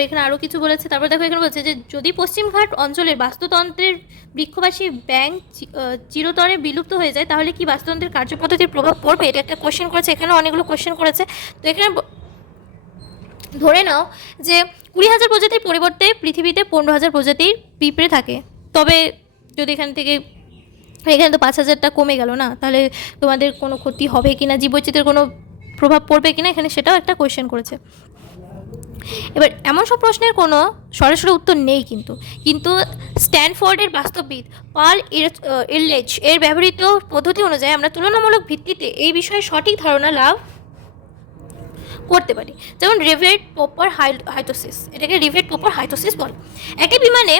এখানে আরও কিছু বলেছে। তারপর দেখো এখানে বলছে যে যদি পশ্চিমঘাট অঞ্চলের বাস্তুতন্ত্রের বৃক্ষবাসী ব্যাঙ চিরতরে বিলুপ্ত হয়ে যায়, তাহলে কি বাস্তুতন্ত্রের কার্যপদ্ধতির প্রভাব পড়বে? এটা একটা কোশ্চেন করেছে, এখানে অনেকগুলো কোশ্চেন করেছে। তো এখানে ধরে নাও যে 20,000 প্রজাতির পরিবর্তে পৃথিবীতে 15,000 প্রজাতির পিঁপড়ে থাকে, তবে যদি এখানে তো 5,000টা কমে গেল না, তাহলে তোমাদের কোনো ক্ষতি হবে কি না, জীববৈচিত্র্যের কোনো প্রভাব পড়বে কি না, এখানে সেটাও একটা কোয়েশ্চেন করেছে। এবার এমন সব প্রশ্নের কোনো সরাসরি উত্তর নেই, কিন্তু স্ট্যানফোর্ডের বাস্তববিদ পার্ল ইরলেচ এর ব্যবহৃত পদ্ধতি অনুযায়ী আমরা তুলনামূলক ভিত্তিতে এই বিষয়ে সঠিক ধারণা লাভ করতে পারি। যেমন রিভেট পপার হাইটোসিস, এটাকে রিভেট পপার হাইটোসিস বলে। একই বিমানে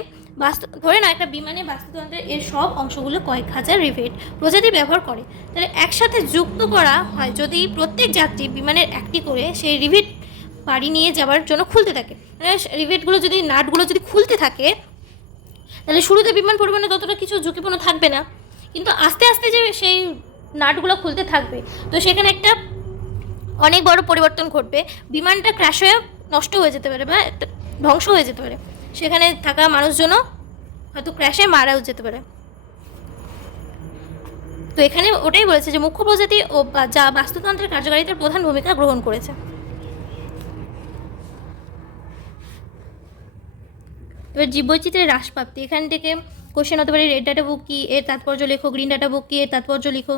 ধরে না একটা বিমানে বাস্তুতন্ত্রের এর সব অংশগুলো কয়েক হাজার রিভেট প্রজাতি ব্যবহার করে, তাহলে একসাথে যুক্ত করা হয় যদি প্রত্যেক যাত্রী বিমানের একটি করে সেই রিভেট বাড়ি নিয়ে যাওয়ার জন্য খুলতে থাকে। মানে রিভেটগুলো যদি নাটগুলো যদি খুলতে থাকে, তাহলে শুরুতে বিমান পরিবহনে ততটা কিছু ঝুঁকিপূর্ণ থাকবে না, কিন্তু আস্তে আস্তে যে সেই নাটগুলো খুলতে থাকবে, তো সেখানে একটা অনেক বড় পরিবর্তন ঘটবে। বিমানটা ক্র্যাশ হয়ে নষ্ট হয়ে যেতে পারে বা ধ্বংস হয়ে যেতে পারে, সেখানে থাকা মানুষজনও হয়তো ক্র্যাশে মারাও যেতে পারে। তো এখানে ওটাই বলেছে যে মুখ্য প্রজাতি ও যা বাস্তুতন্ত্রের কার্যকারিতার প্রধান ভূমিকা গ্রহণ করেছে। এবার জীববৈচিত্র্যের হ্রাসপ্রাপ্তি, এখান থেকে কোশ্চেন হতে পারে রেড ডাটা বুক কী, এর তাৎপর্য লেখো। গ্রিন ডাটা বুক কী, এর তাৎপর্য লিখো।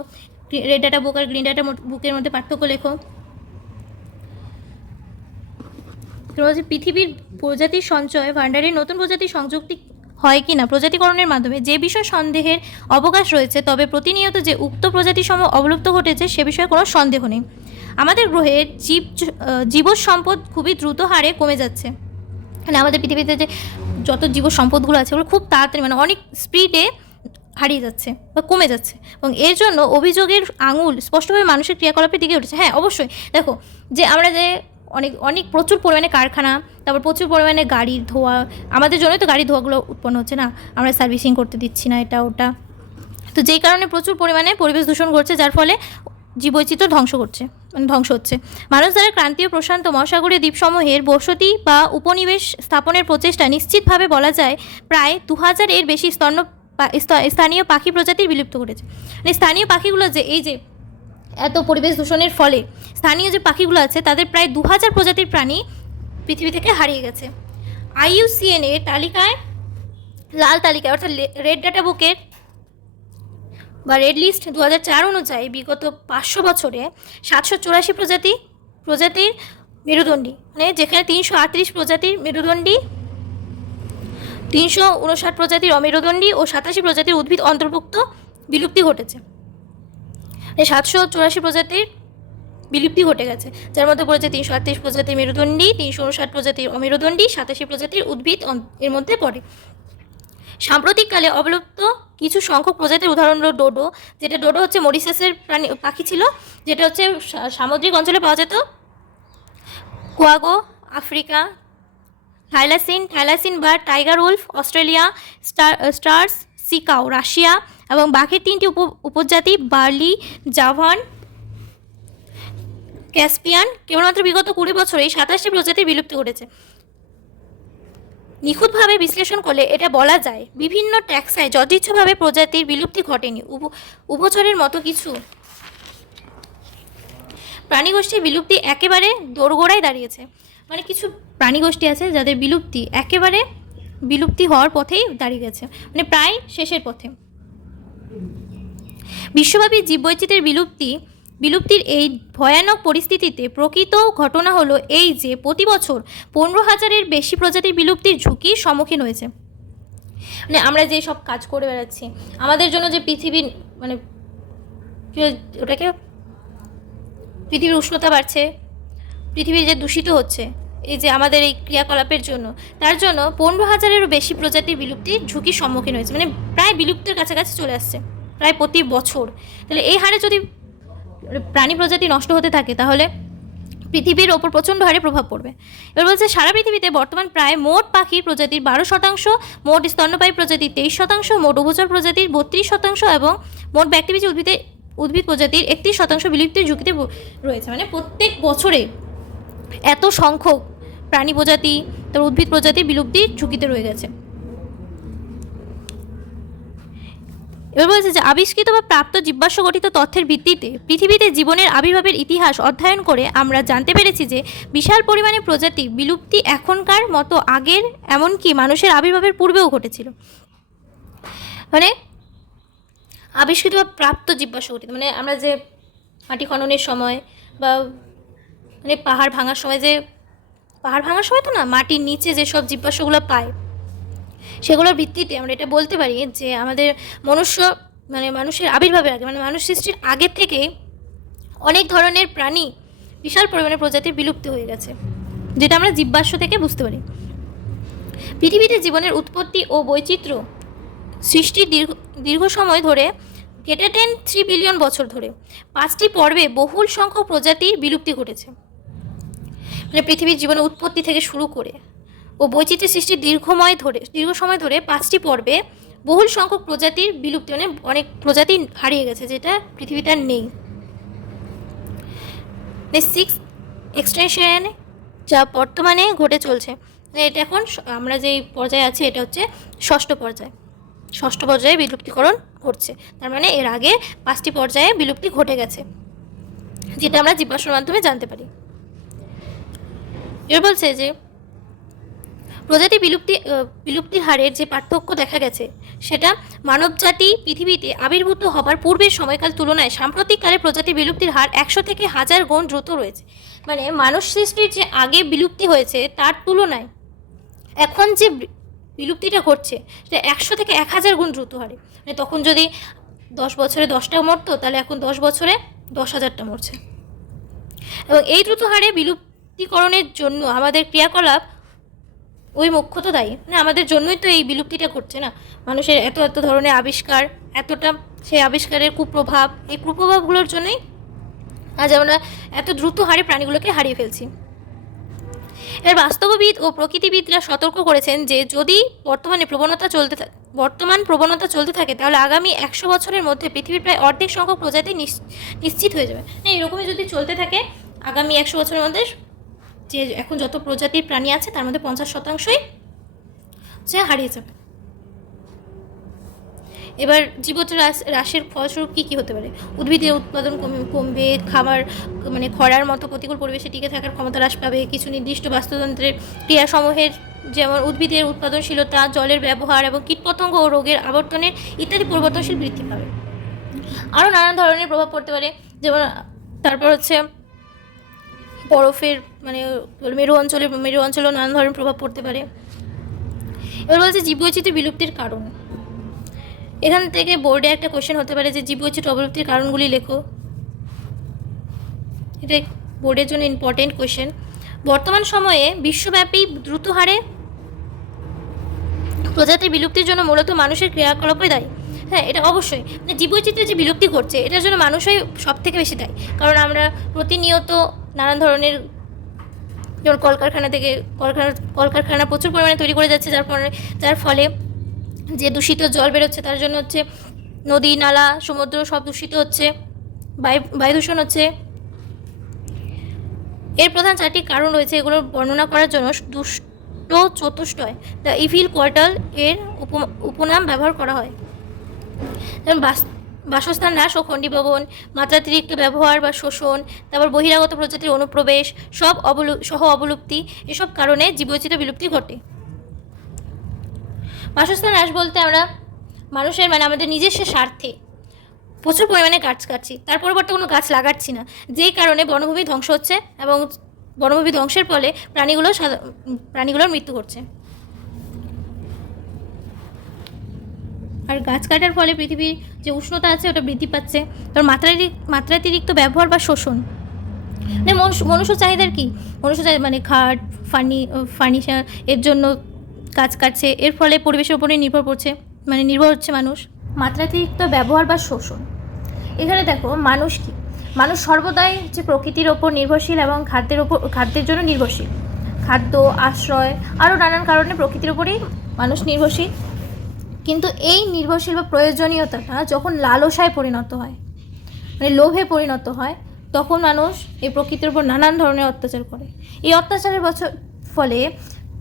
রেড ডাটা বুক আর গ্রিন ডাটা বুকের মধ্যে পার্থক্য লেখো। পৃথিবীর প্রজাতির সঞ্চয় ভাণ্ডারের নতুন প্রজাতির সংযুক্তি হয় কি না প্রজাতিকরণের মাধ্যমে যে বিষয়ে সন্দেহের অবকাশ রয়েছে, তবে প্রতিনিয়ত যে উক্ত প্রজাতিসমূহ অবলুপ্ত ঘটেছে সে বিষয়ে কোনো সন্দেহ নেই। আমাদের গ্রহের জীবস সম্পদ খুবই দ্রুত হারে কমে যাচ্ছে। মানে আমাদের পৃথিবীতে যে যত জীব সম্পদগুলো আছে ওগুলো খুব তাড়াতাড়ি, মানে অনেক স্পিডে হারিয়ে যাচ্ছে বা কমে যাচ্ছে, এবং এর জন্য অভিযোগের আঙুল স্পষ্টভাবে মানুষের ক্রিয়াকলাপের দিকে উঠেছে। হ্যাঁ, অবশ্যই দেখো যে আমরা যে অনেক প্রচুর পরিমাণে কারখানা, তারপর প্রচুর পরিমাণে গাড়ির ধোঁয়া, আমাদের জন্যই তো গাড়ির ধোঁয়াগুলো উৎপন্ন হচ্ছে না, আমরা সার্ভিসিং করতে দিচ্ছি না এটা ওটা, তো যেই কারণে প্রচুর পরিমাণে পরিবেশ দূষণ ঘটছে, যার ফলে জীববৈচিত্র্য ধ্বংস হচ্ছে। মানুষ দ্বারা ক্রান্তীয় প্রশান্ত মহাসাগরীয় দ্বীপসমূহের বসতি বা উপনিবেশ স্থাপনের প্রচেষ্টা নিশ্চিতভাবে বলা যায় প্রায় 2,000 এর বেশি স্থানীয় পাখি প্রজাতির বিলুপ্ত করেছে। মানে স্থানীয় পাখিগুলো যে এই যে এত পরিবেশ দূষণের ফলে স্থানীয় যে পাখিগুলো আছে তাদের প্রায় 2,000 প্রজাতির প্রাণী পৃথিবী থেকে হারিয়ে গেছে। IUCN এর তালিকায়, লাল তালিকায় অর্থাৎ রেড ডাটা বুকের বা রেড লিস্ট 2004 অনুযায়ী বিগত 500 বছরে 784 প্রজাতির মেরুদণ্ডী, মানে যেখানে 338 প্রজাতির মেরুদণ্ডী, 359 প্রজাতির অমেরুদণ্ডী ও 87 প্রজাতির উদ্ভিদ অন্তর্ভুক্ত বিলুপ্তি ঘটেছে। 784 প্রজাতির বিলুপ্তি ঘটে গেছে, যার মধ্যে পড়েছে 338 প্রজাতির মেরুদণ্ডী, 359 প্রজাতির অমেরুদণ্ডী, 87 প্রজাতির উদ্ভিদ এর মধ্যে পড়ে। সাম্প্রতিককালে অবলুপ্ত কিছু সংখ্যক প্রজাতির উদাহরণ হলো ডোডো, যেটা ডোডো হচ্ছে মরিশাসের পাখি ছিল, যেটা হচ্ছে সামুদ্রিক অঞ্চলে পাওয়া যেত। কোয়াগো আফ্রিকা, থাইলাসিন বা tiger wolf Australia, steller's sea cow Russia, এবং বাঘের 3টি উপজাতি বার্লি, জাভান, ক্যাসপিয়ান কেবলমাত্র বিগত 20 বছরে 27টি প্রজাতির বিলুপ্তি ঘটেছে। নিখুঁতভাবে বিশ্লেষণ করলে এটা বলা যায় বিভিন্ন ট্যাক্সায় যথেচ্ছভাবে প্রজাতির বিলুপ্তি ঘটেনি। উভচরের মতো কিছু প্রাণীগোষ্ঠীর বিলুপ্তি একেবারে দোরগোড়ায় দাঁড়িয়েছে। মানে কিছু প্রাণীগোষ্ঠী আছে যাদের বিলুপ্তি হওয়ার পথেই দাঁড়িয়ে গেছে, মানে প্রায় শেষের পথে। বিশ্বব্যাপী জীববৈচিত্র্যের বিলুপ্তির এই ভয়ানক পরিস্থিতিতে প্রকৃত ঘটনা হলো এই যে প্রতি বছর 15,000-এর বেশি প্রজাতির বিলুপ্তির ঝুঁকির সম্মুখীন হয়েছে। মানে আমরা যে সব কাজ করে বেড়াচ্ছি আমাদের জন্য, যে পৃথিবীর মানে পৃথিবীর উষ্ণতা বাড়ছে, পৃথিবী যে দূষিত হচ্ছে এই যে আমাদের এই ক্রিয়াকলাপের জন্য, তার জন্য 15,000-এরও বেশি প্রজাতির বিলুপ্তির ঝুঁকির সম্মুখীন হয়েছে, মানে প্রায় বিলুপ্তির কাছাকাছি চলে আসছে প্রায় প্রতি বছর। তাহলে এই হারে যদি প্রাণী প্রজাতি নষ্ট হতে থাকে তাহলে পৃথিবীর ওপর প্রচণ্ড হারে প্রভাব পড়বে। এবার বলছে সারা পৃথিবীতে বর্তমান প্রায় মোট পাখির প্রজাতির 12%, মোট স্তন্যপায়ী প্রজাতির 23%, মোট উভচর প্রজাতির 32% এবং মোট ব্যক্তিবিজ উদ্ভিদ প্রজাতির 31% বিলুপ্তির ঝুঁকিতে রয়েছে। মানে প্রত্যেক বছরে এত সংখ্যক প্রাণী প্রজাতি, তার উদ্ভিদ প্রজাতি বিলুপ্তির ঝুঁকিতে রয়ে গেছে। এবার বলছে যে আবিষ্কৃত বা প্রাপ্ত জীবাশ্ম গঠিত তথ্যের ভিত্তিতে পৃথিবীতে জীবনের আবির্ভাবের ইতিহাস অধ্যয়ন করে আমরা জানতে পেরেছি যে বিশাল পরিমাণে প্রজাতি বিলুপ্তি এখনকার মতো আগের, এমনকি মানুষের আবির্ভাবের পূর্বেও ঘটেছিল। মানে আবিষ্কৃত বা প্রাপ্ত জীবাশ্ম গঠিত মানে আমরা যে মাটি খননের সময় বা মানে পাহাড় ভাঙার সময় তো না, মাটির নিচে যেসব জীবাশ্মগুলো পায় সেগুলোর ভিত্তিতে আমরা এটা বলতে পারি যে আমাদের মানুষের আবির্ভাবের আগে, মানে মানুষ সৃষ্টির আগের থেকে অনেক ধরনের প্রাণী বিশাল পরিমাণে প্রজাতির বিলুপ্তি হয়ে গেছে, যেটা আমরা জীবাশ্ম থেকে বুঝতে পারি। পৃথিবীতে জীবনের উৎপত্তি ও বৈচিত্র্য সৃষ্টির দীর্ঘ সময় ধরে গ্রেটার দেন 3 বিলিয়ন বছর ধরে 5টি পর্বে বহুল সংখ্যক প্রজাতির বিলুপ্তি ঘটেছে। মানে পৃথিবীর জীবনের উৎপত্তি থেকে শুরু করে ও বৈচিত্র্য সৃষ্টির দীর্ঘ সময় ধরে 5টি পর্বে বহুল সংখ্যক প্রজাতির বিলুপ্তি, মানে অনেক প্রজাতি হারিয়ে গেছে যেটা পৃথিবীতে আর নেই। 6 এক্সটেনশন যা বর্তমানে ঘটে চলছে, এটা এখন আমরা যেই পর্যায়ে আছি এটা হচ্ছে ষষ্ঠ পর্যায়ে বিলুপ্তিকরণ ঘটছে। তার মানে এর আগে 5টি পর্যায়ে বিলুপ্তি ঘটে গেছে, যেটা আমরা জীবাশ্মের মাধ্যমে জানতে পারি। এর বলছে যে প্রজাতি বিলুপ্তির হারের যে পার্থক্য দেখা গেছে সেটা মানবজাতি পৃথিবীতে আবির্ভূত হবার পূর্বের সময়কাল তুলনায় সাম্প্রতিককালে প্রজাতি বিলুপ্তির হার 100 থেকে 1000 গুণ দ্রুত রয়েছে। মানে মানুষ সৃষ্টির যে আগে বিলুপ্তি হয়েছে তার তুলনায় এখন যে বিলুপ্তিটা ঘটছে সেটা 100 থেকে 1000 গুণ দ্রুত হারে। মানে তখন যদি 10 বছরে 10টা মরতো, তাহলে এখন 10 বছরে 10,000টা মরছে। এবং এই দ্রুত হারে বিলুপ্তিকরণের জন্য আমাদের ক্রিয়াকলাপ ওই মুখ্যত দায়ী। মানে আমাদের জন্যই তো এই বিলুপ্তিটা ঘটছে না, মানুষের এত ধরনের আবিষ্কার, সেই আবিষ্কারের কুপ্রভাব, এই কুপ্রভাবগুলোর জন্যই আজ আমরা এত দ্রুত হারে প্রাণীগুলোকে হারিয়ে ফেলছি। এর বাস্তববিদ ও প্রকৃতিবিদরা সতর্ক করেছেন যে যদি বর্তমান প্রবণতা চলতে থাকে তাহলে আগামী 100 বছরের মধ্যে পৃথিবীর প্রায় অর্ধেক সংখ্যক প্রজাতি নিশ্চিত হয়ে যাবে। এরকমই যদি চলতে থাকে আগামী 100 বছরের মধ্যে যে এখন যত প্রজাতির প্রাণী আছে তার মধ্যে 50%ই হারিয়ে যাবে। এবার জীবত্ব হ্রাসের ফলস্বরূপ কী হতে পারে? উদ্ভিদের উৎপাদন কমবে, খরার মতো প্রতিকূল পরিবেশে টিকে থাকার ক্ষমতা হ্রাস পাবে, কিছু নির্দিষ্ট বাস্তুতন্ত্রের ক্রিয়াসমূহের যেমন উদ্ভিদের উৎপাদনশীলতা, জলের ব্যবহার এবং কীটপতঙ্গ ও রোগের আবর্তনের ইত্যাদি পরিবর্তনশীল বৃদ্ধি পাবে। আরও নানান ধরনের প্রভাব পড়তে পারে, যেমন তারপর হচ্ছে বরফের মেরু অঞ্চলেও নানান ধরনের প্রভাব পড়তে পারে। এবার বলছে জীববৈচিত্র্য বিলুপ্তির কারণ। এখান থেকে বোর্ডে একটা কোশ্চেন হতে পারে যে জীববৈচিত্র্য অবলুপ্তির কারণগুলি লেখো। এটা বোর্ডের জন্য ইম্পর্টেন্ট কোশ্চেন। বর্তমান সময়ে বিশ্বব্যাপী দ্রুত হারে প্রজাতির বিলুপ্তির জন্য মূলত মানুষের ক্রিয়াকলাপই দায়ী। হ্যাঁ, এটা অবশ্যই জীববৈচিত্র্যের যে বিলুপ্তি ঘটছে এটার জন্য মানুষই সব থেকে বেশি দায়ী। কারণ আমরা প্রতিনিয়ত নানান ধরনের, যেমন কলকারখানা প্রচুর পরিমাণে তৈরি করে যাচ্ছে, যার ফলে যে দূষিত জল বেরোচ্ছে তার জন্য হচ্ছে নদী, নালা, সমুদ্র সব দূষিত হচ্ছে, বায়ু দূষণ হচ্ছে। এর প্রধান 4টি কারণ রয়েছে, এগুলো বর্ণনা করার জন্য দুষ্ট চতুষ্টয় দ্য ইভিল কোয়ার্টাল এর উপনাম ব্যবহার করা হয়। যেমন বাসস্থান হ্রাস ও খণ্ডীভবন, মাত্রাতিরিক্ত ব্যবহার বা শোষণ, তারপর বহিরাগত প্রজাতির অনুপ্রবেশ, সহ অবলুপ্তি, এসব কারণে জীববৈচিত্র্য বিলুপ্তি ঘটে। বাসস্থান হ্রাস বলতে আমরা মানুষের আমাদের নিজস্ব স্বার্থে প্রচুর পরিমাণে গাছ কাটছি, তার পরিবর্তে কোনো গাছ লাগাচ্ছি না, যেই কারণে বনভূমি ধ্বংস হচ্ছে এবং বনভূমি ধ্বংসের ফলে প্রাণীগুলোর মৃত্যু ঘটছে। আর গাছ কাটার ফলে পৃথিবীর যে উষ্ণতা আছে ওটা বৃদ্ধি পাচ্ছে। তার মাত্রাতিরিক্ত ব্যবহার বা শোষণ, মনুষ্য চাহিদার মনুষ্য চাহিদা খাট, ফার্নিচার এর জন্য গাছ কাটছে, এর ফলে পরিবেশের উপরে নির্ভর হচ্ছে মানুষ। মাত্রাতিরিক্ত ব্যবহার বা শোষণ, এখানে দেখো মানুষ মানুষ সর্বদাই যে প্রকৃতির ওপর নির্ভরশীল এবং খাদ্যের জন্য নির্ভরশীল। খাদ্য, আশ্রয় আরও নানান কারণে প্রকৃতির ওপরেই মানুষ নির্ভরশীল। কিন্তু এই নির্ভরশীল বা প্রয়োজনীয়তাটা যখন লালসায় পরিণত হয়, মানে লোভে পরিণত হয়, তখন মানুষ এই প্রকৃতির উপর নানান ধরনের অত্যাচার করে। এই অত্যাচারের ফলে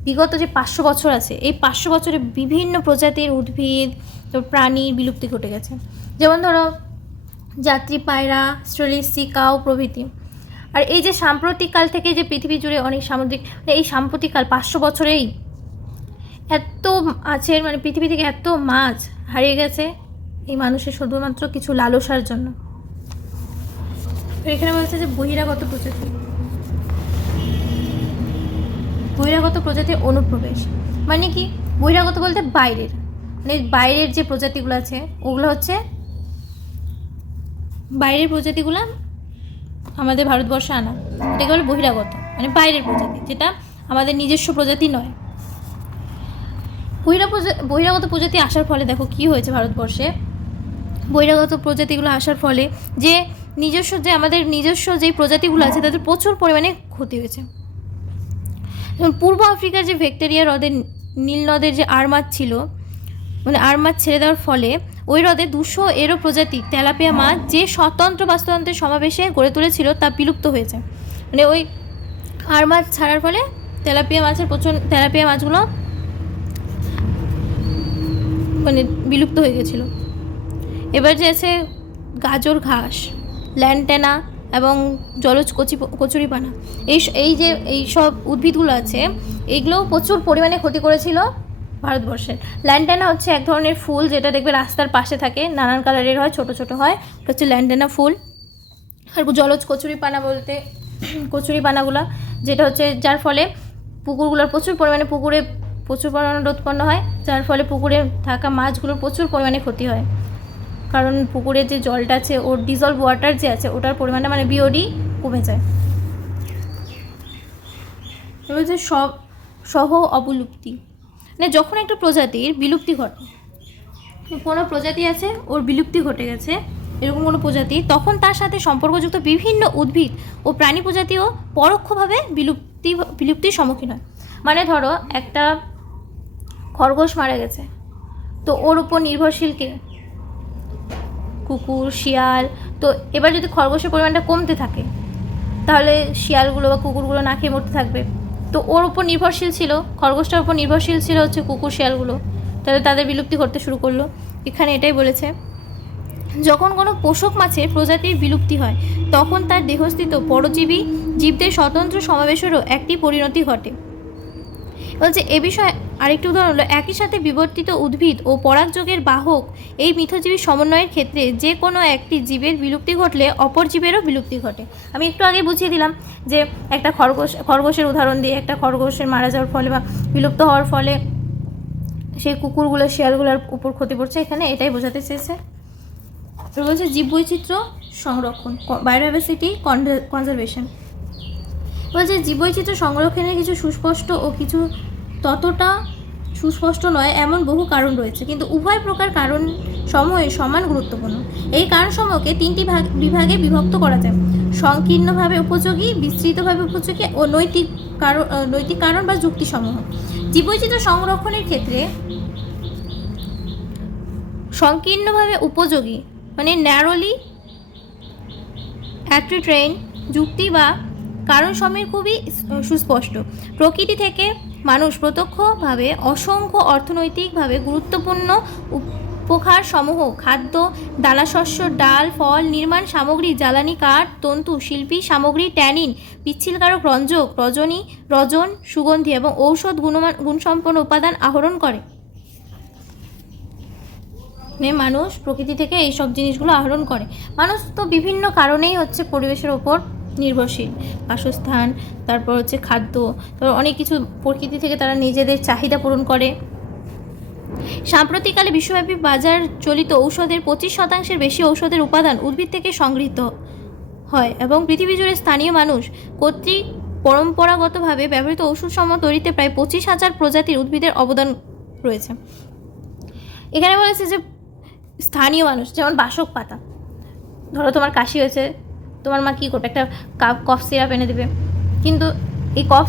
বিগত যে 500 বছর আছে, এই 500 বছরে বিভিন্ন প্রজাতির উদ্ভিদ প্রাণীর বিলুপ্তি ঘটে গেছে। যেমন ধরো যাত্রী পায়রা, স্ট্রেলিসি কাউ প্রভৃতি। আর এই যে সাম্প্রতিককাল থেকে যে পৃথিবী জুড়ে অনেক সামুদ্রিক, এই সাম্প্রতিককাল 500 বছরেই এত মাছের, মানে পৃথিবী থেকে এত মাছ হারিয়ে গেছে এই মানুষের শুধুমাত্র কিছু লালসার জন্য। এখানে বলছে যে বহিরাগত প্রজাতির অনুপ্রবেশ। মানে কি বহিরাগত বলতে বাইরের, মানে বাইরের যে প্রজাতিগুলো আছে ওগুলো হচ্ছে বাইরের প্রজাতিগুলো আমাদের ভারতবর্ষে আনা, এটাকে বলে বহিরাগত, মানে বাইরের প্রজাতি, যেটা আমাদের নিজস্ব প্রজাতি নয়। বহিরাগত প্রজাতি আসার ফলে দেখো কি হয়েছে ভারতবর্ষে। বহিরাগত প্রজাতিগুলো আসার ফলে যে আমাদের নিজস্ব যেই প্রজাতিগুলো আছে তাদের প্রচুর পরিমাণে ক্ষতি হয়েছে। যেমন পূর্ব আফ্রিকার যে ভিক্টোরিয়া হ্রদের নীল নদের যে আর মাছ ছিল, মানে আর মাছ ছেড়ে দেওয়ার ফলে ওই হ্রদে 200 এরও প্রজাতি তেলাপিয়া মাছ যে স্বতন্ত্র বাস্তুতন্ত্রের সমাবেশে গড়ে তুলেছিল তা বিলুপ্ত হয়েছে। মানে ওই আর মাছ ছাড়ার ফলে তেলাপিয়া মাছগুলো মানে বিলুপ্ত হয়ে গেছিলো। এবার যে আছে গাজর ঘাস, ল্যান্টেনা এবং জলজ কচুরিপানা, এই সব উদ্ভিদগুলো আছে, এইগুলোও প্রচুর পরিমাণে ক্ষতি করেছিল ভারতবর্ষের। ল্যান্টেনা হচ্ছে এক ধরনের ফুল, যেটা দেখবে রাস্তার পাশে থাকে, নানান কালারের হয়, ছোট ছোট হয়, এটা হচ্ছে ল্যান্টেনা ফুল। আর জলজ কচুরিপানাগুলো যেটা হচ্ছে যার ফলে পুকুরে প্রচুর পরিমাণে রোদ উৎপন্ন হয়, যার ফলে পুকুরে থাকা মাছগুলোর প্রচুর পরিমাণে ক্ষতি হয়। কারণ পুকুরে যে জলটা আছে, ওর ডিজলভ ওয়াটার যে আছে ওটার পরিমাণটা, মানে বিওডি, কমে যায়। এবার যে সহ অবলুপ্তি, মানে যখন একটা প্রজাতির বিলুপ্তি ঘটে, কোনো প্রজাতি আছে ওর বিলুপ্তি ঘটে গেছে এরকম কোনো প্রজাতি, তখন তার সাথে সম্পর্কযুক্ত বিভিন্ন উদ্ভিদ ও প্রাণী প্রজাতিও পরোক্ষভাবে বিলুপ্তির সম্মুখীন হয়। মানে ধরো একটা খরগোশ মারা গেছে, তো ওর উপর নির্ভরশীল কে? কুকুর, শিয়াল। তো এবার যদি খরগোশের পরিমাণটা কমতে থাকে তাহলে শিয়ালগুলো বা কুকুরগুলো না খেয়ে মরতে থাকবে। তো ওর উপর নির্ভরশীল ছিল, খরগোশটার উপর নির্ভরশীল ছিল হচ্ছে কুকুর, শিয়ালগুলো, তাহলে তাদের বিলুপ্তি করতে শুরু করলো। এখানে এটাই বলেছে, যখন কোনো পোষক মাছের প্রজাতির বিলুপ্তি হয় তখন তার দেহস্থিত পরজীবী জীবদের স্বতন্ত্র সমাবেশেরও একটি পরিণতি ঘটে। বলছে এ বিষয়ে আরেকটি উদাহরণ হলো, একই সাথে বিবর্তিত উদ্ভিদ ও পরাগযোগের বাহক এই মিথজীবীর সমন্বয়ের ক্ষেত্রে যে কোনো একটি জীবের বিলুপ্তি ঘটলে অপর জীবেরও বিলুপ্তি ঘটে। আমি একটু আগে বুঝিয়ে দিলাম যে একটা খরগোশের উদাহরণ দিয়ে, একটা খরগোশের মারা যাওয়ার ফলে বা বিলুপ্ত হওয়ার ফলে সেই কুকুরগুলো, শিয়ালগুলোর উপর ক্ষতি পড়ছে। এখানে এটাই বোঝাতে চেয়েছে। বলছে জীববৈচিত্র্য সংরক্ষণ, বায়োডাইভার্সিটি কনজারভেশন। বলছে জীববৈচিত্র্য সংরক্ষণের কিছু সুস্পষ্ট ও কিছু ততটা সুস্পষ্ট নয় এমন বহু কারণ রয়েছে, কিন্তু উভয় প্রকার কারণ সমূহে সমান গুরুত্বপূর্ণ। এই কারণসমূহকে 3টি বিভাগে বিভক্ত করা যায়: সংকীর্ণভাবে উপযোগী, বিস্তৃতভাবে উপযোগী ও নৈতিক কারণ বা যুক্তিসমূহ। জীববৈচিত্র্য সংরক্ষণের ক্ষেত্রে সংকীর্ণভাবে উপযোগী মানে ন্যারোলি অ্যাট্রিট্রেইন যুক্তি বা কারণসমূহ খুবই সুস্পষ্ট। প্রকৃতি থেকে মানুষ প্রত্যক্ষভাবে অসংখ্য অর্থনৈতিকভাবে গুরুত্বপূর্ণ উপহার সমূহ, খাদ্য, দানাশস্য, ডাল, ফল, নির্মাণ সামগ্রী, জ্বালানি কাঠ, তন্তু, শিল্পী সামগ্রী, ট্যানিন, পিচ্ছিলকারক রঞ্জক, রজন, সুগন্ধি এবং ঔষধ গুণসম্পন্ন উপাদান আহরণ করে। মানুষ প্রকৃতি থেকে এই সব জিনিসগুলো আহরণ করে। মানুষ তো বিভিন্ন কারণেই হচ্ছে পরিবেশের ওপর নির্ভরশীল, বাসস্থান, তারপর হচ্ছে খাদ্য, তারপর অনেক কিছু প্রকৃতি থেকে তারা নিজেদের চাহিদা পূরণ করে। সাম্প্রতিককালে বিশ্বব্যাপী বাজার চলিত ঔষধের 25% বেশি ঔষধের উপাদান উদ্ভিদ থেকে সংগৃহীত হয় এবং পৃথিবী জুড়ে স্থানীয় মানুষ কর্তৃক পরম্পরাগতভাবে ব্যবহৃত ওষুধসমূহ তৈরিতে প্রায় 25,000 প্রজাতির উদ্ভিদের অবদান রয়েছে। এখানে বলেছে যে স্থানীয় মানুষ, যেমন বাসক পাতা, ধরো তোমার কাশি হয়েছে, তোমার মা কী করবে, একটা কফ সিরাপ এনে দেবে। কিন্তু এই কফ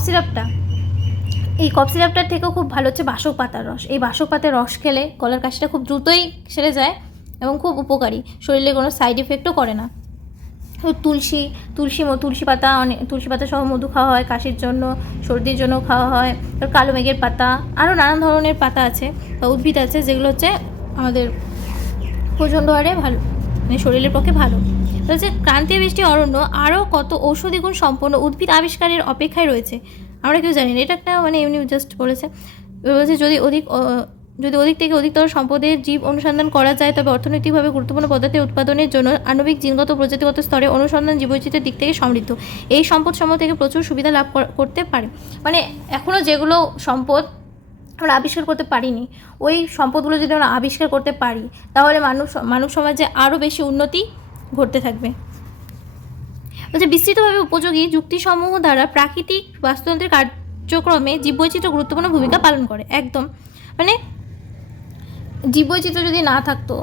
সিরাপটার থেকেও খুব ভালো হচ্ছে বাসক পাতার রস। এই বাসক পাতার রস খেলে গলার কাশিটা খুব দ্রুতই সেরে যায় এবং খুব উপকারী, শরীরে কোনো সাইড এফেক্টও করে না। তুলসী পাতা সহ মধু খাওয়া হয় কাশির জন্য, সর্দির জন্য খাওয়া হয়। তারপর কালো মেঘের পাতা, আরও নানান ধরনের পাতা আছে বা উদ্ভিদ আছে যেগুলো হচ্ছে আমাদের প্রচণ্ড হারে ভালো, মানে শরীরের পক্ষে ভালো। তো হচ্ছে ক্রান্তীয় বৃষ্টি অরণ্য আরও কত ঔষধি গুণ সম্পন্ন উদ্ভিদ আবিষ্কারের অপেক্ষায় রয়েছে, আমরা কেউ জানি না। এটা একটা মানে এমনি জাস্ট বলেছে যদি অধিক থেকে অধিকতর সম্পদের জীব অনুসন্ধান করা যায়, তবে অর্থনৈতিকভাবে গুরুত্বপূর্ণ পদার্থের উৎপাদনের জন্য আণবিক জিনগত প্রজাতিগত স্তরে অনুসন্ধান জীববৈচিত্র্যের দিক থেকে সমৃদ্ধ। এই সম্পদসমূহ থেকে প্রচুর সুবিধা লাভ করতে পারে। মানে এখনও যেগুলো সম্পদ আমরা আবিষ্কার করতে পারিনি, ওই সম্পদগুলো যদি আমরা আবিষ্কার করতে পারি তাহলে মানব সমাজে আরও বেশি উন্নতি ঘটতে থাকবে। বিস্তৃতভাবে উপযোগী যুক্তিসমূহ দ্বারা প্রাকৃতিক বাস্তুতন্ত্রের কার্যক্রমে জীববৈচিত্র্য গুরুত্বপূর্ণ ভূমিকা পালন করে। একদম মানে জীববৈচিত্র্য যদি না থাকতো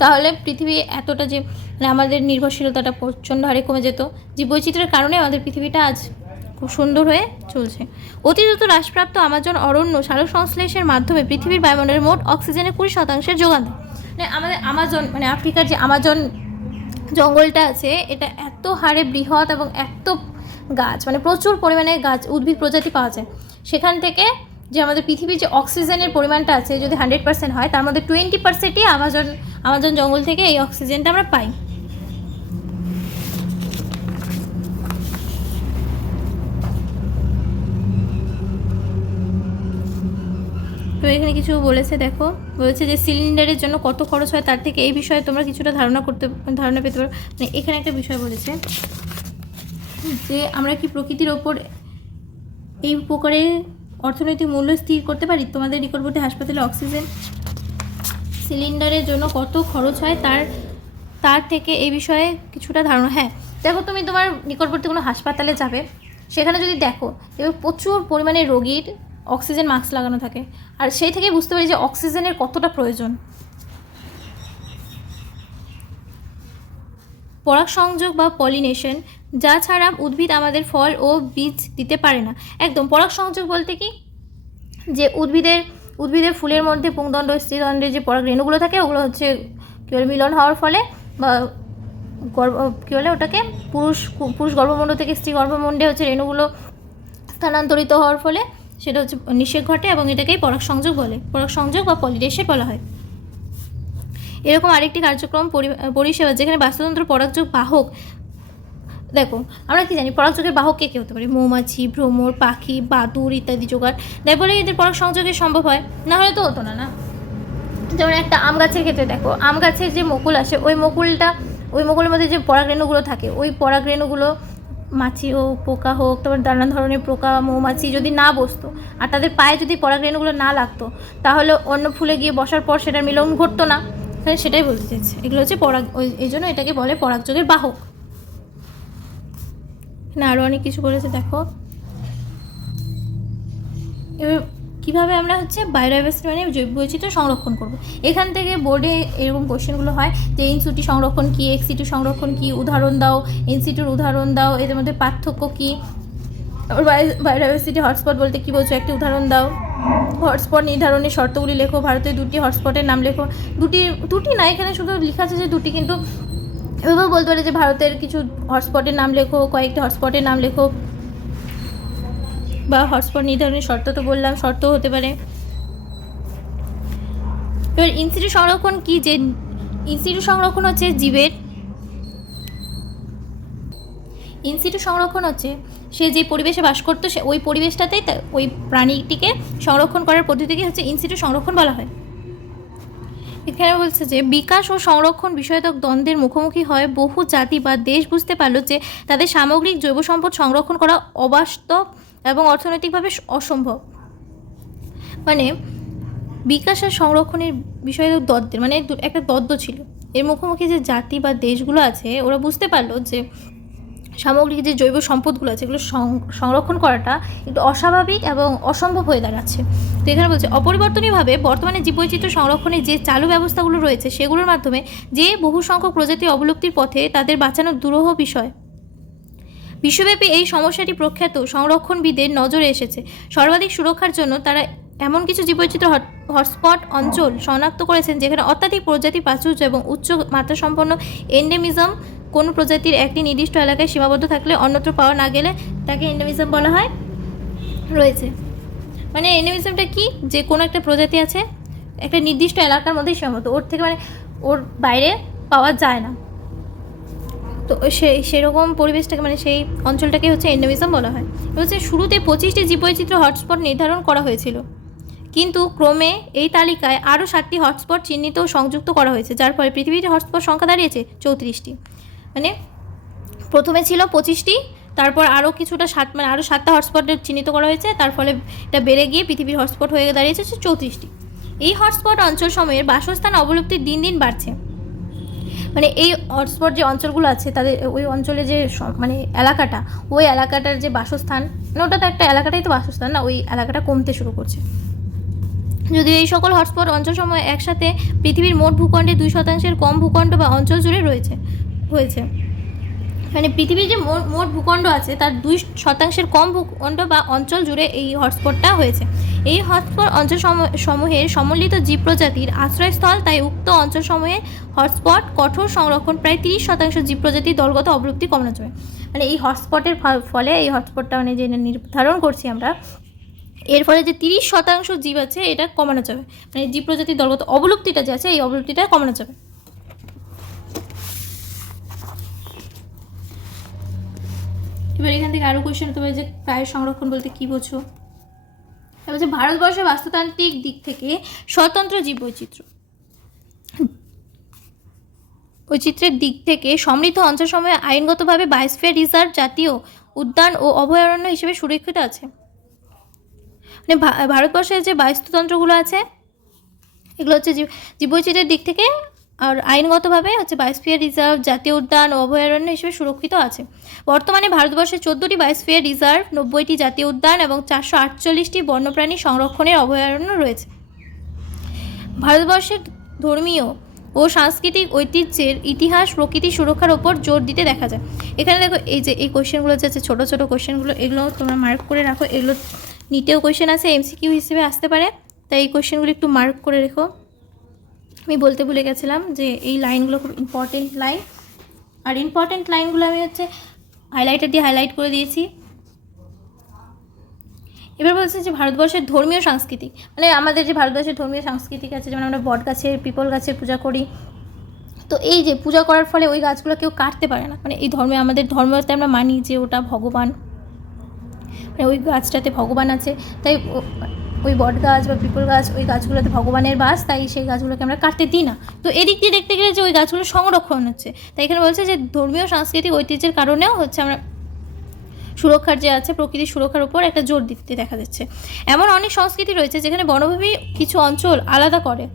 তাহলে পৃথিবী এতটা যে মানে আমাদের নির্ভরশীলতাটা প্রচণ্ড হারে কমে যেত। জীববৈচিত্র্যের কারণে আমাদের পৃথিবীটা আজ খুব সুন্দর হয়ে চলছে। অতি দ্রুত হ্রাসপ্রাপ্ত আমাজন অরণ্য সালোক সংশ্লেষের মাধ্যমে পৃথিবীর বায়ুমণ্ডলের মোট অক্সিজেনের 20% যোগান দেয়। মানে আমাদের মানে আফ্রিকার যে আমাজন জঙ্গলটা আছে, এটা এত হারে বৃহৎ এবং এত গাছ, মানে প্রচুর পরিমাণে গাছ উদ্ভিদ প্রজাতি পাওয়া যায়। সেখান থেকে যে আমাদের পৃথিবীর যে অক্সিজেনের পরিমাণটা আছে যদি 100% হয়, তার মধ্যে 20%ই আমাজন জঙ্গল থেকে এই অক্সিজেনটা আমরা পাই। তো এখানে কিছু বলেছে, দেখো বলেছে যে সিলিন্ডারের জন্য কত খরচ হয় তার থেকে এই বিষয়ে তোমরা কিছুটা ধারণা পেতে পারো। মানে এখানে একটা বিষয় বলেছে যে আমরা কি প্রকৃতির ওপর এই প্রকারে অর্থনৈতিক মূল্য স্থির করতে পারি। তোমাদের নিকটবর্তী হাসপাতালে অক্সিজেন সিলিন্ডারের জন্য কত খরচ হয় তার থেকে এই বিষয়ে কিছুটা ধারণা। হ্যাঁ দেখো, তুমি তোমার নিকটবর্তী কোনো হাসপাতালে যাবে, সেখানে যদি দেখো এবার প্রচুর পরিমাণে রোগীর অক্সিজেন মাস্ক লাগানো থাকে, আর সেই থেকে বুঝতে পারি যে অক্সিজেনের কতটা প্রয়োজন। পরাগ সংযোগ বা পলিনেশন, যা ছাড়া উদ্ভিদ আমাদের ফল ও বীজ দিতে পারে না। একদম পরাগ সংযোগ বলতে কি, যে উদ্ভিদের ফুলের মধ্যে পুংদণ্ড স্ত্রীদণ্ডের যে পরাগ রেণুগুলো থাকে ওগুলো হচ্ছে কী বলে মিলন হওয়ার ফলে বা কী বলে ওটাকে পুরুষ গর্ভমণ্ড থেকে স্ত্রী গর্ভমণ্ডে হচ্ছে রেণুগুলো স্থানান্তরিত হওয়ার ফলে সেটা হচ্ছে নিষেক ঘটে এবং এটাকেই পরাগ সংযোগ বলে, পরাগ সংযোগ বা পলিনেশন বলা হয়। এরকম আরেকটি কার্যক্রম পরিষেবা যেখানে বাস্তুতন্ত্র পরাগযোগ বাহক। দেখো আমরা কি জানি পরাগযোগের বাহক কে কে হতে পারে, মৌমাছি, ভ্রমর, পাখি, বাদুড় ইত্যাদি জোগাড় দেয় বলে এদের পরাগ সংযোগের সম্ভব হয়, না হলে তো হতো না। যেমন একটা আম গাছের ক্ষেত্রে দেখো, আম গাছের যে মুকুল আসে ওই মুকুলের মধ্যে যে পরাগ রেণুগুলো থাকে, ওই পরাগ রেণুগুলো মাছি হোক, পোকা হোক, তারপর নানান ধরনের পোকা, মৌমাছি যদি না বসতো আর তাদের পায়ে যদি পরাগ রেণুগুলো না লাগতো তাহলে অন্য ফুলে গিয়ে বসার পর সেটার মিলন ঘটতো না। সেটাই বলতে চাইছে, এগুলো হচ্ছে এই জন্য এটাকে বলে পরাগযোগের বাহক। না আরও অনেক কিছু বলেছে দেখো। এবার কীভাবে আমরা হচ্ছে বায়োডাইভার্সিটি মানে জৈববৈচিত্র্য সংরক্ষণ করব। এখান থেকে বোর্ডে এরকম কোশ্চেনগুলো হয় যে ইনসিটু সংরক্ষণ কী, এক্সিটু সংরক্ষণ কী, উদাহরণ দাও, ইনসিটুর উদাহরণ দাও, এদের মধ্যে পার্থক্য কী। বায়োডাইভার্সিটি হটস্পট বলতে কী বলছো, একটি উদাহরণ দাও। হটস্পট নির্ধারণের শর্তগুলি লেখো, ভারতের 2টি হটস্পটের নাম লেখো। দুটি না, এখানে শুধু লেখা আছে যে 2টি, কিন্তু এভাবে বলতে পারে যে ভারতের কিছু হটস্পটের নাম লেখো, কয়েকটি হটস্পটের নাম লেখো। বা হটস্পট নির্ধারণের শর্ত তো বললাম, শর্ত হতে পারে। এবার ইনসিটু সংরক্ষণ কি, যে ইনসিটু সংরক্ষণ হচ্ছে ইনসিটু সংরক্ষণ হচ্ছে সে যে পরিবেশে বাস করতো সে ওই পরিবেশটাতেই ওই প্রাণীটিকে সংরক্ষণ করার পদ্ধতিকে হচ্ছে ইনসিটু সংরক্ষণ বলা হয়। এখানে বলছে যে বিকাশ ও সংরক্ষণ বিষয়ক দ্বন্দ্বের মুখোমুখি হয় বহু জাতি বা দেশ বুঝতে পারলো যে তাদের সামগ্রিক জৈব সম্পদ সংরক্ষণ করা অবাস্তব এবং অর্থনৈতিকভাবে অসম্ভব। মানে বিকাশ আর সংরক্ষণের বিষয়ে দ্বন্দ্বের মানে একটা দ্বন্দ্ব ছিল, এর মুখোমুখি যে জাতি বা দেশগুলো আছে ওরা বুঝতে পারলো যে সামগ্রিক যে জৈব সম্পদগুলো আছে এগুলো সংরক্ষণ করাটা একটু অস্বাভাবিক এবং অসম্ভব হয়ে দাঁড়াচ্ছে। তো এখানে বলছে অপরিবর্তনীয়ভাবে বর্তমানে জীববৈচিত্র্য সংরক্ষণে যে চালু ব্যবস্থাগুলো রয়েছে সেগুলোর মাধ্যমে যে বহু সংখ্যক প্রজাতি অবলুপ্তির পথে তাদের বাঁচানো দুরূহ বিষয়। বিশ্বব্যাপী এই সমস্যাটি প্রখ্যাত সংরক্ষণবিদের নজরে এসেছে। সর্বাধিক সুরক্ষার জন্য তারা এমন কিছু জীববৈচিত্র্য হটস্পট অঞ্চল শনাক্ত করেছেন যেখানে অত্যাধিক প্রজাতি প্রাচুর্য এবং উচ্চ মাত্রাসম্পন্ন এন্ডেমিজম কোনো প্রজাতির একটি নির্দিষ্ট এলাকায় সীমাবদ্ধ থাকলে অন্যত্র পাওয়া না গেলে তাকে এন্ডেমিজম বলা হয় রয়েছে। মানে এন্ডেমিজমটা কি, যে কোনো একটা প্রজাতি আছে একটা নির্দিষ্ট এলাকার মধ্যে সীমাবদ্ধ, ওর থেকে মানে ওর বাইরে পাওয়া যায় না। তো সেরকম পরিবেশটাকে মানে সেই অঞ্চলটাকে হচ্ছে এন্ডেমিজম বলা হয়। হচ্ছে শুরুতে 25টি জীববৈচিত্র্য হটস্পট নির্ধারণ করা হয়েছিল, কিন্তু ক্রমে এই তালিকায় আরও 7টি হটস্পট চিহ্নিত ও সংযুক্ত করা হয়েছে, যার ফলে পৃথিবীতে হটস্পট সংখ্যা দাঁড়িয়েছে 34টি। মানে প্রথমে ছিল 25টি, তারপর আরও কিছুটা মানে আরও 7টা হটস্পটের চিহ্নিত করা হয়েছে, তার ফলে এটা বেড়ে গিয়ে পৃথিবীর হটস্পট হয়ে দাঁড়িয়েছে 34টি। এই হটস্পট অঞ্চল সময়ের বাসস্থান অবলুপ্তির দিন দিন বাড়ছে। মানে এই হটস্পট যে অঞ্চলগুলো আছে তাদের ওই অঞ্চলে যে মানে এলাকাটা, ওই এলাকাটার যে বাসস্থান, মানে ওটা তো একটা এলাকাটাই তো বাসস্থান না, ওই এলাকাটা কমতে শুরু করছে। যদিও এই সকল হটস্পট অঞ্চলসমূহ একসাথে পৃথিবীর মোট ভূখণ্ডে 2% কম ভূখণ্ড বা অঞ্চল জুড়ে হয়েছে। মানে পৃথিবীর যে মোট ভূখণ্ড আছে তার 2% কম ভূখণ্ড বা অঞ্চল জুড়ে এই হটস্পটটা হয়েছে। এই হটস্পট অঞ্চল সমূহের সম্মিলিত জীব প্রজাতির আশ্রয়স্থল, তাই উক্ত অঞ্চলসমূহের হটস্পট কঠোর সংরক্ষণ প্রায় 30% জীব প্রজাতির দলগত অবলুপ্তি কমানো যাবে। মানে এই হটস্পটের ফলে এই হটস্পটটা মানে যে নির্ধারণ করছি আমরা, এর ফলে যে 30% জীব আছে এটা কমানো যাবে, মানে জীব প্রজাতির দলগত অবলুপ্তিটা যে আছে এই অবলুপ্তিটা কমানো যাবে। এবার এখান থেকে আরও কোয়েশ্চেন হতে পারে যে প্রায় সংরক্ষণ বলতে কী বোঝো। এবার যে ভারতবর্ষের বাস্তুতান্ত্রিক দিক থেকে স্বতন্ত্র বৈচিত্র্যের দিক থেকে সমৃদ্ধ অঞ্চলসমূহে আইনগতভাবে বায়োস্ফিয়ার রিজার্ভ, জাতীয় উদ্যান ও অভয়ারণ্য হিসেবে সুরক্ষিত আছে। মানে ভারতবর্ষের যে বাস্তুতন্ত্রগুলো আছে এগুলো হচ্ছে জীববৈচিত্র্যের দিক থেকে আর আইনগতভাবে হচ্ছে বায়োস্ফিয়ার রিজার্ভ, জাতীয় উদ্যান ও অভয়ারণ্য হিসেবে সুরক্ষিত আছে। বর্তমানে ভারতবর্ষে 14টি বায়োস্ফিয়ার রিজার্ভ, 90টি জাতীয় উদ্যান এবং 448টি বন্যপ্রাণী সংরক্ষণের অভয়ারণ্য রয়েছে। ভারতবর্ষের ধর্মীয় ও সাংস্কৃতিক ঐতিহ্যের ইতিহাস প্রকৃতি সুরক্ষার ওপর জোর দিতে দেখা যায়। এখানে দেখো এই যে এই কোয়েশ্চেনগুলো যে আছে ছোটো ছোটো কোয়েশ্চেনগুলো, এগুলো তোমরা মার্ক করে রাখো। এগুলো নিটেও কোয়েশ্চেন আছে, এমসিকিউ হিসেবে আসতে পারে, তাই এই কোয়েশ্চেনগুলো একটু মার্ক করে রেখো। আমি বলতে ভুলে গেছিলাম যে এই লাইনগুলো খুব ইম্পর্টেন্ট লাইন, আর ইম্পর্টেন্ট লাইনগুলো আমি হচ্ছে হাইলাইটার দিয়ে হাইলাইট করে দিয়েছি। এবার বলছে যে ভারতবর্ষের ধর্মীয় সাংস্কৃতিক, মানে আমাদের যে ভারতবর্ষের ধর্মীয় সাংস্কৃতিক আছে, যেমন আমরা বট গাছের, পিপল গাছের পূজা করি। তো এই যে পূজা করার ফলে ওই গাছগুলো কেউ কাটতে পারে না, মানে এই ধর্মে আমাদের ধর্মতে আমরা মানি যে ওটা ভগবান, মানে ওই গাছটাতে ভগবান আছে, তাই ওই বট গাছ বা পিপল গাছ ওই গাছগুলোতে ভগবানের বাস, তাই সেই গাছগুলোকে আমরা কাটতে দিই না। তো এদিক দিয়ে দেখতে গেলে যে ওই গাছগুলো সংরক্ষণ হচ্ছে, তাই এখানে বলছে যে ধর্মীয় সাংস্কৃতিক ঐতিহ্যের কারণেও হচ্ছে আমরা সুরক্ষার যে আছে প্রকৃতির সুরক্ষার উপর একটা জোর দিতে দেখা যাচ্ছে। এমন অনেক সংস্কৃতি রয়েছে যেখানে বনভূমি কিছু অঞ্চল আলাদা করে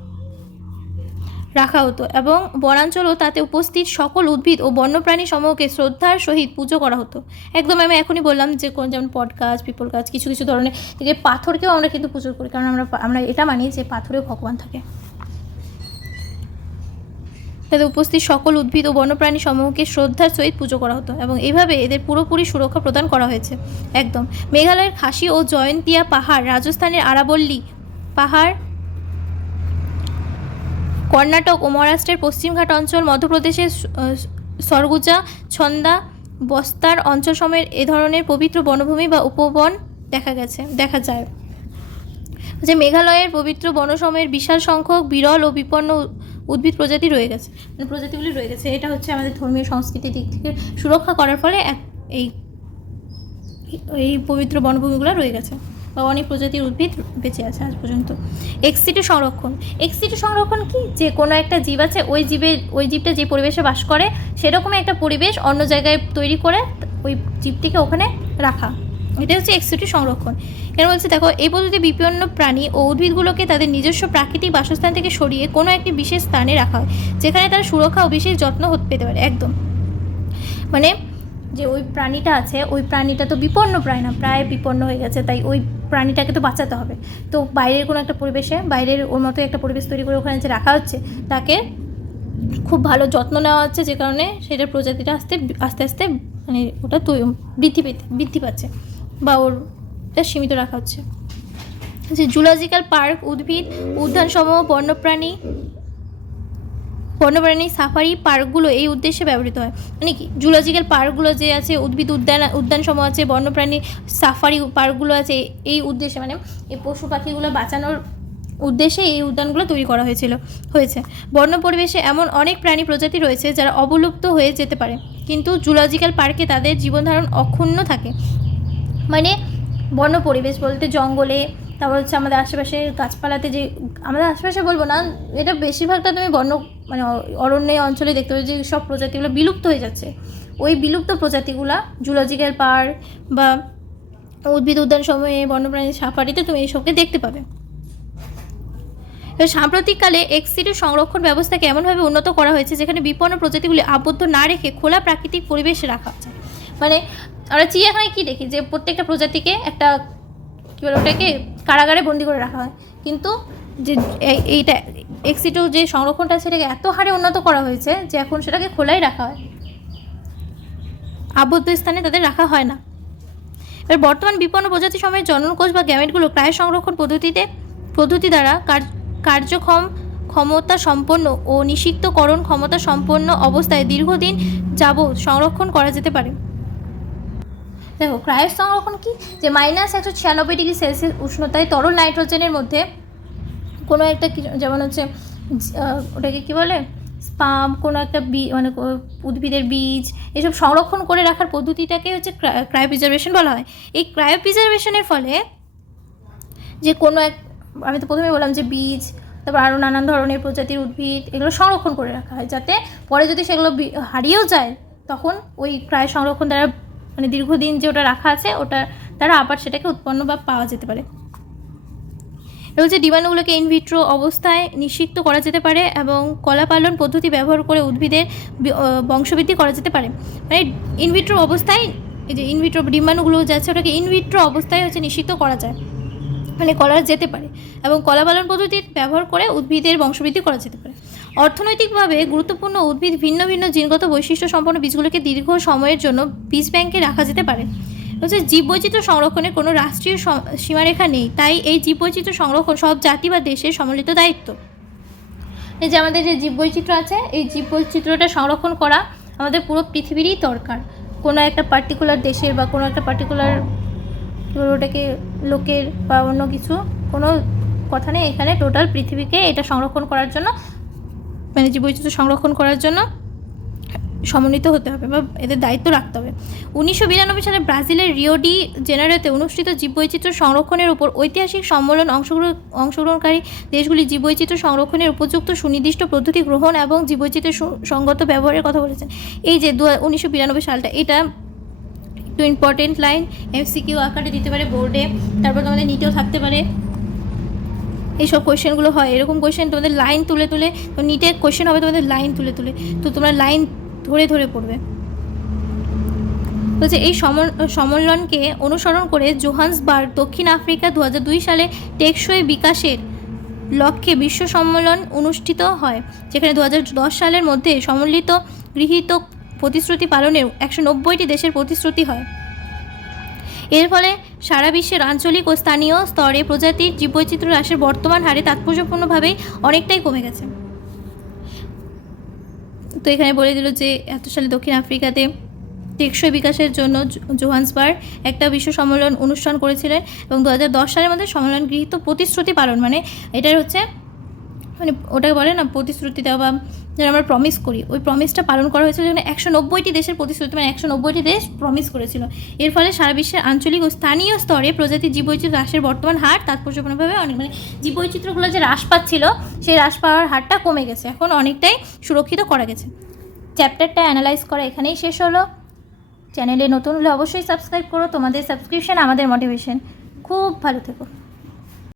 রাখা হতো এবং বনাঞ্চলও তাতে উপস্থিত সকল উদ্ভিদ ও বন্যপ্রাণী সমূহকে শ্রদ্ধার সহিত পুজো করা হতো। একদম আমি এখনই বললাম যে যেমন বট গাছ, পিপল গাছ, কিছু কিছু ধরনের থেকে পাথরকেও আমরা কিন্তু পুজো করি, কারণ আমরা এটা মানি যে পাথরেও ভগবান থাকে। তাদের উপস্থিত সকল উদ্ভিদ ও বন্যপ্রাণী সমূহকে শ্রদ্ধার সহিত পুজো করা হতো এবং এইভাবে এদের পুরোপুরি সুরক্ষা প্রদান করা হয়েছে। একদম মেঘালয়ের খাসি ও জয়ন্তিয়া পাহাড়, রাজস্থানের আরাবল্লী পাহাড়, কর্ণাটক ও মহারাষ্ট্রের পশ্চিমঘাট অঞ্চল, মধ্যপ্রদেশের সরগুজা, ছন্দা, বস্তার অঞ্চলসমূহের এ ধরনের পবিত্র বনভূমি বা উপবন দেখা যায়। যে মেঘালয়ের পবিত্র বনসমূহের বিশাল সংখ্যক বিরল ও বিপন্ন উদ্ভিদ প্রজাতি রয়ে গেছে, মানে প্রজাতিগুলি রয়ে গেছে। এটা হচ্ছে আমাদের ধর্মীয় সংস্কৃতির দিক থেকে সুরক্ষা করার ফলে এই পবিত্র বনভূমিগুলো রয়ে গেছে বা অনেক প্রজাতির উদ্ভিদ বেঁচে আছে আজ পর্যন্ত। এক্সিটু সংরক্ষণ। এক্সিটু সংরক্ষণ কি, যে কোনো একটা জীব আছে ওই জীবটা যে পরিবেশে বাস করে সেরকমই একটা পরিবেশ অন্য জায়গায় তৈরি করে ওই জীবটিকে ওখানে রাখা, এটা হচ্ছে এক্সিটু সংরক্ষণ। কেন বলছে দেখো, এই পদ্ধতিতে বিপন্ন প্রাণী ও উদ্ভিদগুলোকে তাদের নিজস্ব প্রাকৃতিক বাসস্থান থেকে সরিয়ে কোনো একটি বিশেষ স্থানে রাখা হয় যেখানে তার সুরক্ষা ও বিশেষ যত্ন পেতে পারে। একদম মানে যে ওই প্রাণীটা আছে, ওই প্রাণীটা তো বিপন্ন প্রায় না, প্রায় বিপন্ন হয়ে গেছে, তাই ওই প্রাণীটাকে তো বাঁচাতে হবে। তো বাইরের কোনো একটা পরিবেশে, বাইরের ওর মতো একটা পরিবেশ তৈরি করে ওখানে যে রাখা হচ্ছে, তাকে খুব ভালো যত্ন নেওয়া হচ্ছে, যে কারণে সেটার প্রজাতিটা আস্তে আস্তে মানে ওটা বৃদ্ধি পাচ্ছে, বা ওটা সীমিত রাখা হচ্ছে। যে জুলজিক্যাল পার্ক উদ্ভিদ উদ্যানসমূহ বন্যপ্রাণী সাফারি পার্কগুলো এই উদ্দেশ্যে ব্যবহৃত হয়। মানে কি, জুলজিক্যাল পার্কগুলো যে আছে, উদ্ভিদ উদ্যানসমূহ আছে, বন্যপ্রাণী সাফারি পার্কগুলো আছে, এই উদ্দেশ্যে মানে এই পশু পাখিগুলো বাঁচানোর উদ্দেশ্যে এই উদ্যানগুলো তৈরি করা হয়েছে। বন্য পরিবেশে এমন অনেক প্রাণী প্রজাতি রয়েছে যারা অবলুপ্ত হয়ে যেতে পারে, কিন্তু জুলজিক্যাল পার্কে তাদের জীবনধারণ অক্ষুণ্ণ থাকে। মানে বন্য পরিবেশ বলতে জঙ্গলে, তারপর হচ্ছে আমাদের আশেপাশের গাছপালাতে, যে আমাদের আশেপাশে বলবো না, এটা বেশিরভাগটা তুমি মানে অরণ্য অঞ্চলে দেখতে পাবে যে সব প্রজাতিগুলো বিলুপ্ত হয়ে যাচ্ছে। ওই বিলুপ্ত প্রজাতিগুলো জুলজিক্যাল পার্ক বা উদ্ভিদ উদ্যান সময়ে বন্যপ্রাণী সাফারিতে তুমি এইসবকে দেখতে পাবে। এবার সাম্প্রতিককালে এক্সিটিউ সংরক্ষণ ব্যবস্থাকে এমনভাবে উন্নত করা হয়েছে যেখানে বিপন্ন প্রজাতিগুলি আবদ্ধ না রেখে খোলা প্রাকৃতিক পরিবেশে রাখা হচ্ছে। মানে আমরা চিড়িয়াখানায় কী দেখি, যে প্রত্যেকটা প্রজাতিকে একটা কী বলে ওটাকে কারাগারে বন্দি করে রাখা হয়, কিন্তু যে এইটা এক্সিটিউ যে সংরক্ষণটা সেটাকে এত হারে উন্নত করা হয়েছে যে এখন সেটাকে খোলাই রাখা হয়, আবদ্ধ স্থানে তাদের রাখা হয় না। এবার বর্তমান বিপন্ন প্রজাতি সময়ের জননকোষ বা গ্যামেটগুলো প্রায় সংরক্ষণ পদ্ধতি দ্বারা ক্ষমতা সম্পন্ন ও নিষিক্তকরণ ক্ষমতা সম্পন্ন অবস্থায় দীর্ঘদিন যাবৎ সংরক্ষণ করা যেতে পারে। দেখো, ক্রায়ো সংরক্ষণ কি, যে -196°C উষ্ণতায় তরল নাইট্রোজেনের মধ্যে কোনো একটা যেমন হচ্ছে ওটাকে কী বলে, স্পাম, কোনো একটা মানে উদ্ভিদের বীজ, এসব সংরক্ষণ করে রাখার পদ্ধতিটাকে হচ্ছে ক্রায়োপ্রিজার্ভেশন বলা হয়। এই ক্রায়োপ্রিজার্ভেশনের ফলে যে কোনো আমি তো প্রথমে বললাম যে বীজ, তারপর আরও নানান ধরনের প্রজাতির উদ্ভিদ, এগুলো সংরক্ষণ করে রাখা হয়, যাতে পরে যদি সেগুলো হারিয়েও যায় তখন ওই ক্রায় সংরক্ষণ দ্বারা মানে দীর্ঘদিন যে ওটা রাখা আছে ওটা দ্বারা আবার সেটাকে উৎপন্ন বা পাওয়া যেতে পারে। এবার হচ্ছে ডিম্বাণুগুলোকে ইনভিট্রো অবস্থায় নিষিক্ত করা যেতে পারে এবং কলা পালন পদ্ধতি ব্যবহার করে উদ্ভিদের বংশবৃদ্ধি করা যেতে পারে। মানে ইনভিট্রো অবস্থায়, এই যে ইনভিট্রো ডিম্বাণুগুলো যাচ্ছে ওটাকে ইনভিট্রো অবস্থায় হচ্ছে নিষিক্ত করা যায়, মানে করা যেতে পারে, এবং কলা পালন পদ্ধতি ব্যবহার করে উদ্ভিদের বংশবৃদ্ধি করা যেতে পারে। অর্থনৈতিকভাবে গুরুত্বপূর্ণ উদ্ভিদ ভিন্ন ভিন্ন জিনগত বৈশিষ্ট্য সম্পন্ন বীজগুলোকে দীর্ঘ সময়ের জন্য বীজ ব্যাংকে রাখা যেতে পারে। হচ্ছে জীববৈচিত্র্য সংরক্ষণের কোনো রাষ্ট্রীয় সীমারেখা নেই, তাই এই জীববৈচিত্র্য সংরক্ষণ সব জাতি বা দেশের সম্মিলিত দায়িত্ব। এই যে আমাদের যে জীববৈচিত্র্য আছে, এই জীববৈচিত্র্যটা সংরক্ষণ করা আমাদের পুরো পৃথিবীরই দরকার। কোনো একটা পার্টিকুলার দেশের বা কোনো একটা পার্টিকুলার ওটাকে লোকের বা অন্য কিছু কোনো কথা নেই, এখানে টোটাল পৃথিবীকে এটা সংরক্ষণ করার জন্য, মানে জীববৈচিত্র্য সংরক্ষণ করার জন্য সমন্বিত হতে হবে বা এদের দায়িত্ব রাখতে হবে। 1992 সালে ব্রাজিলের রিও ডি জেনেরোতে অনুষ্ঠিত জীববৈচিত্র্য সংরক্ষণের উপর ঐতিহাসিক সম্মেলন অংশগ্রহণকারী দেশগুলি জীববৈচিত্র্য সংরক্ষণের উপযুক্ত সুনির্দিষ্ট পদ্ধতি গ্রহণ এবং জীববৈচিত্র্য সঙ্গত ব্যবহারের কথা বলেছেন। এই যে 1992 সালটা, এটা একটু ইম্পর্টেন্ট লাইন, এমসিকিউ আকারে দিতে পারে বোর্ডে, তারপর তোমাদের নিটেও থাকতে পারে। এইসব কোয়েশ্চেনগুলো হয়, এরকম কোয়েশ্চেন তোমাদের লাইন তুলে তুলে, তো নিটে কোয়েশ্চেন হবে তোমাদের লাইন তুলে তুলে, তো তোমরা লাইন ধরে ধরে পড়বে। বলছে এই সম্মেলনকে অনুসরণ করে জোহান্সবার্গ, দক্ষিণ আফ্রিকা 2002 সালে টেকসই বিকাশের লক্ষ্যে বিশ্ব সম্মেলন অনুষ্ঠিত হয়, যেখানে 2010 সালের মধ্যে সম্মিলিত গৃহীত প্রতিশ্রুতি পালনের 190টি দেশের প্রতিশ্রুতি হয়। এর ফলে সারা বিশ্বের আঞ্চলিক ও স্থানীয় স্তরে প্রজাতির জীববৈচিত্র্য হ্রাসের বর্তমান হারে তাৎপর্যপূর্ণভাবেই অনেকটাই কমে গেছে। তো এখানে বলে দিল যে এত সালে দক্ষিণ আফ্রিকাতে টেকসই বিকাশের জন্য জোহান্সবার্গ একটা বিশ্ব সম্মেলন অনুষ্ঠান করেছিলেন, এবং 2010 সালের মধ্যে সম্মেলন গৃহীত প্রতিশ্রুতি পালন, মানে এটার হচ্ছে মানে ওটাকে বলে না প্রতিশ্রুতি দেওয়া, বা যেন আমরা প্রমিস করি, ওই প্রমিসটা পালন করা হয়েছিল, যেখানে 190টি দেশের প্রতিশ্রুতি, মানে 190টি দেশ প্রমিস করেছিল। এর ফলে সারা বিশ্বের আঞ্চলিক ও স্থানীয় স্তরে প্রজাতির জীববৈচিত্র্য হ্রাসের বর্তমান হার তাৎপর্যপূর্ণভাবে অনেক, মানে জীববৈচিত্র্যগুলো যে হ্রাস পাচ্ছিল সেই হ্রাস পাওয়ার হারটা কমে গেছে, এখন অনেকটাই সুরক্ষিত করা গেছে। চ্যাপ্টারটা অ্যানালাইজ করা এখানেই শেষ হলো। চ্যানেলে নতুন হলে অবশ্যই সাবস্ক্রাইব করো, তোমাদের সাবস্ক্রিপশন আমাদের মোটিভেশন। খুব ভালো থেকো।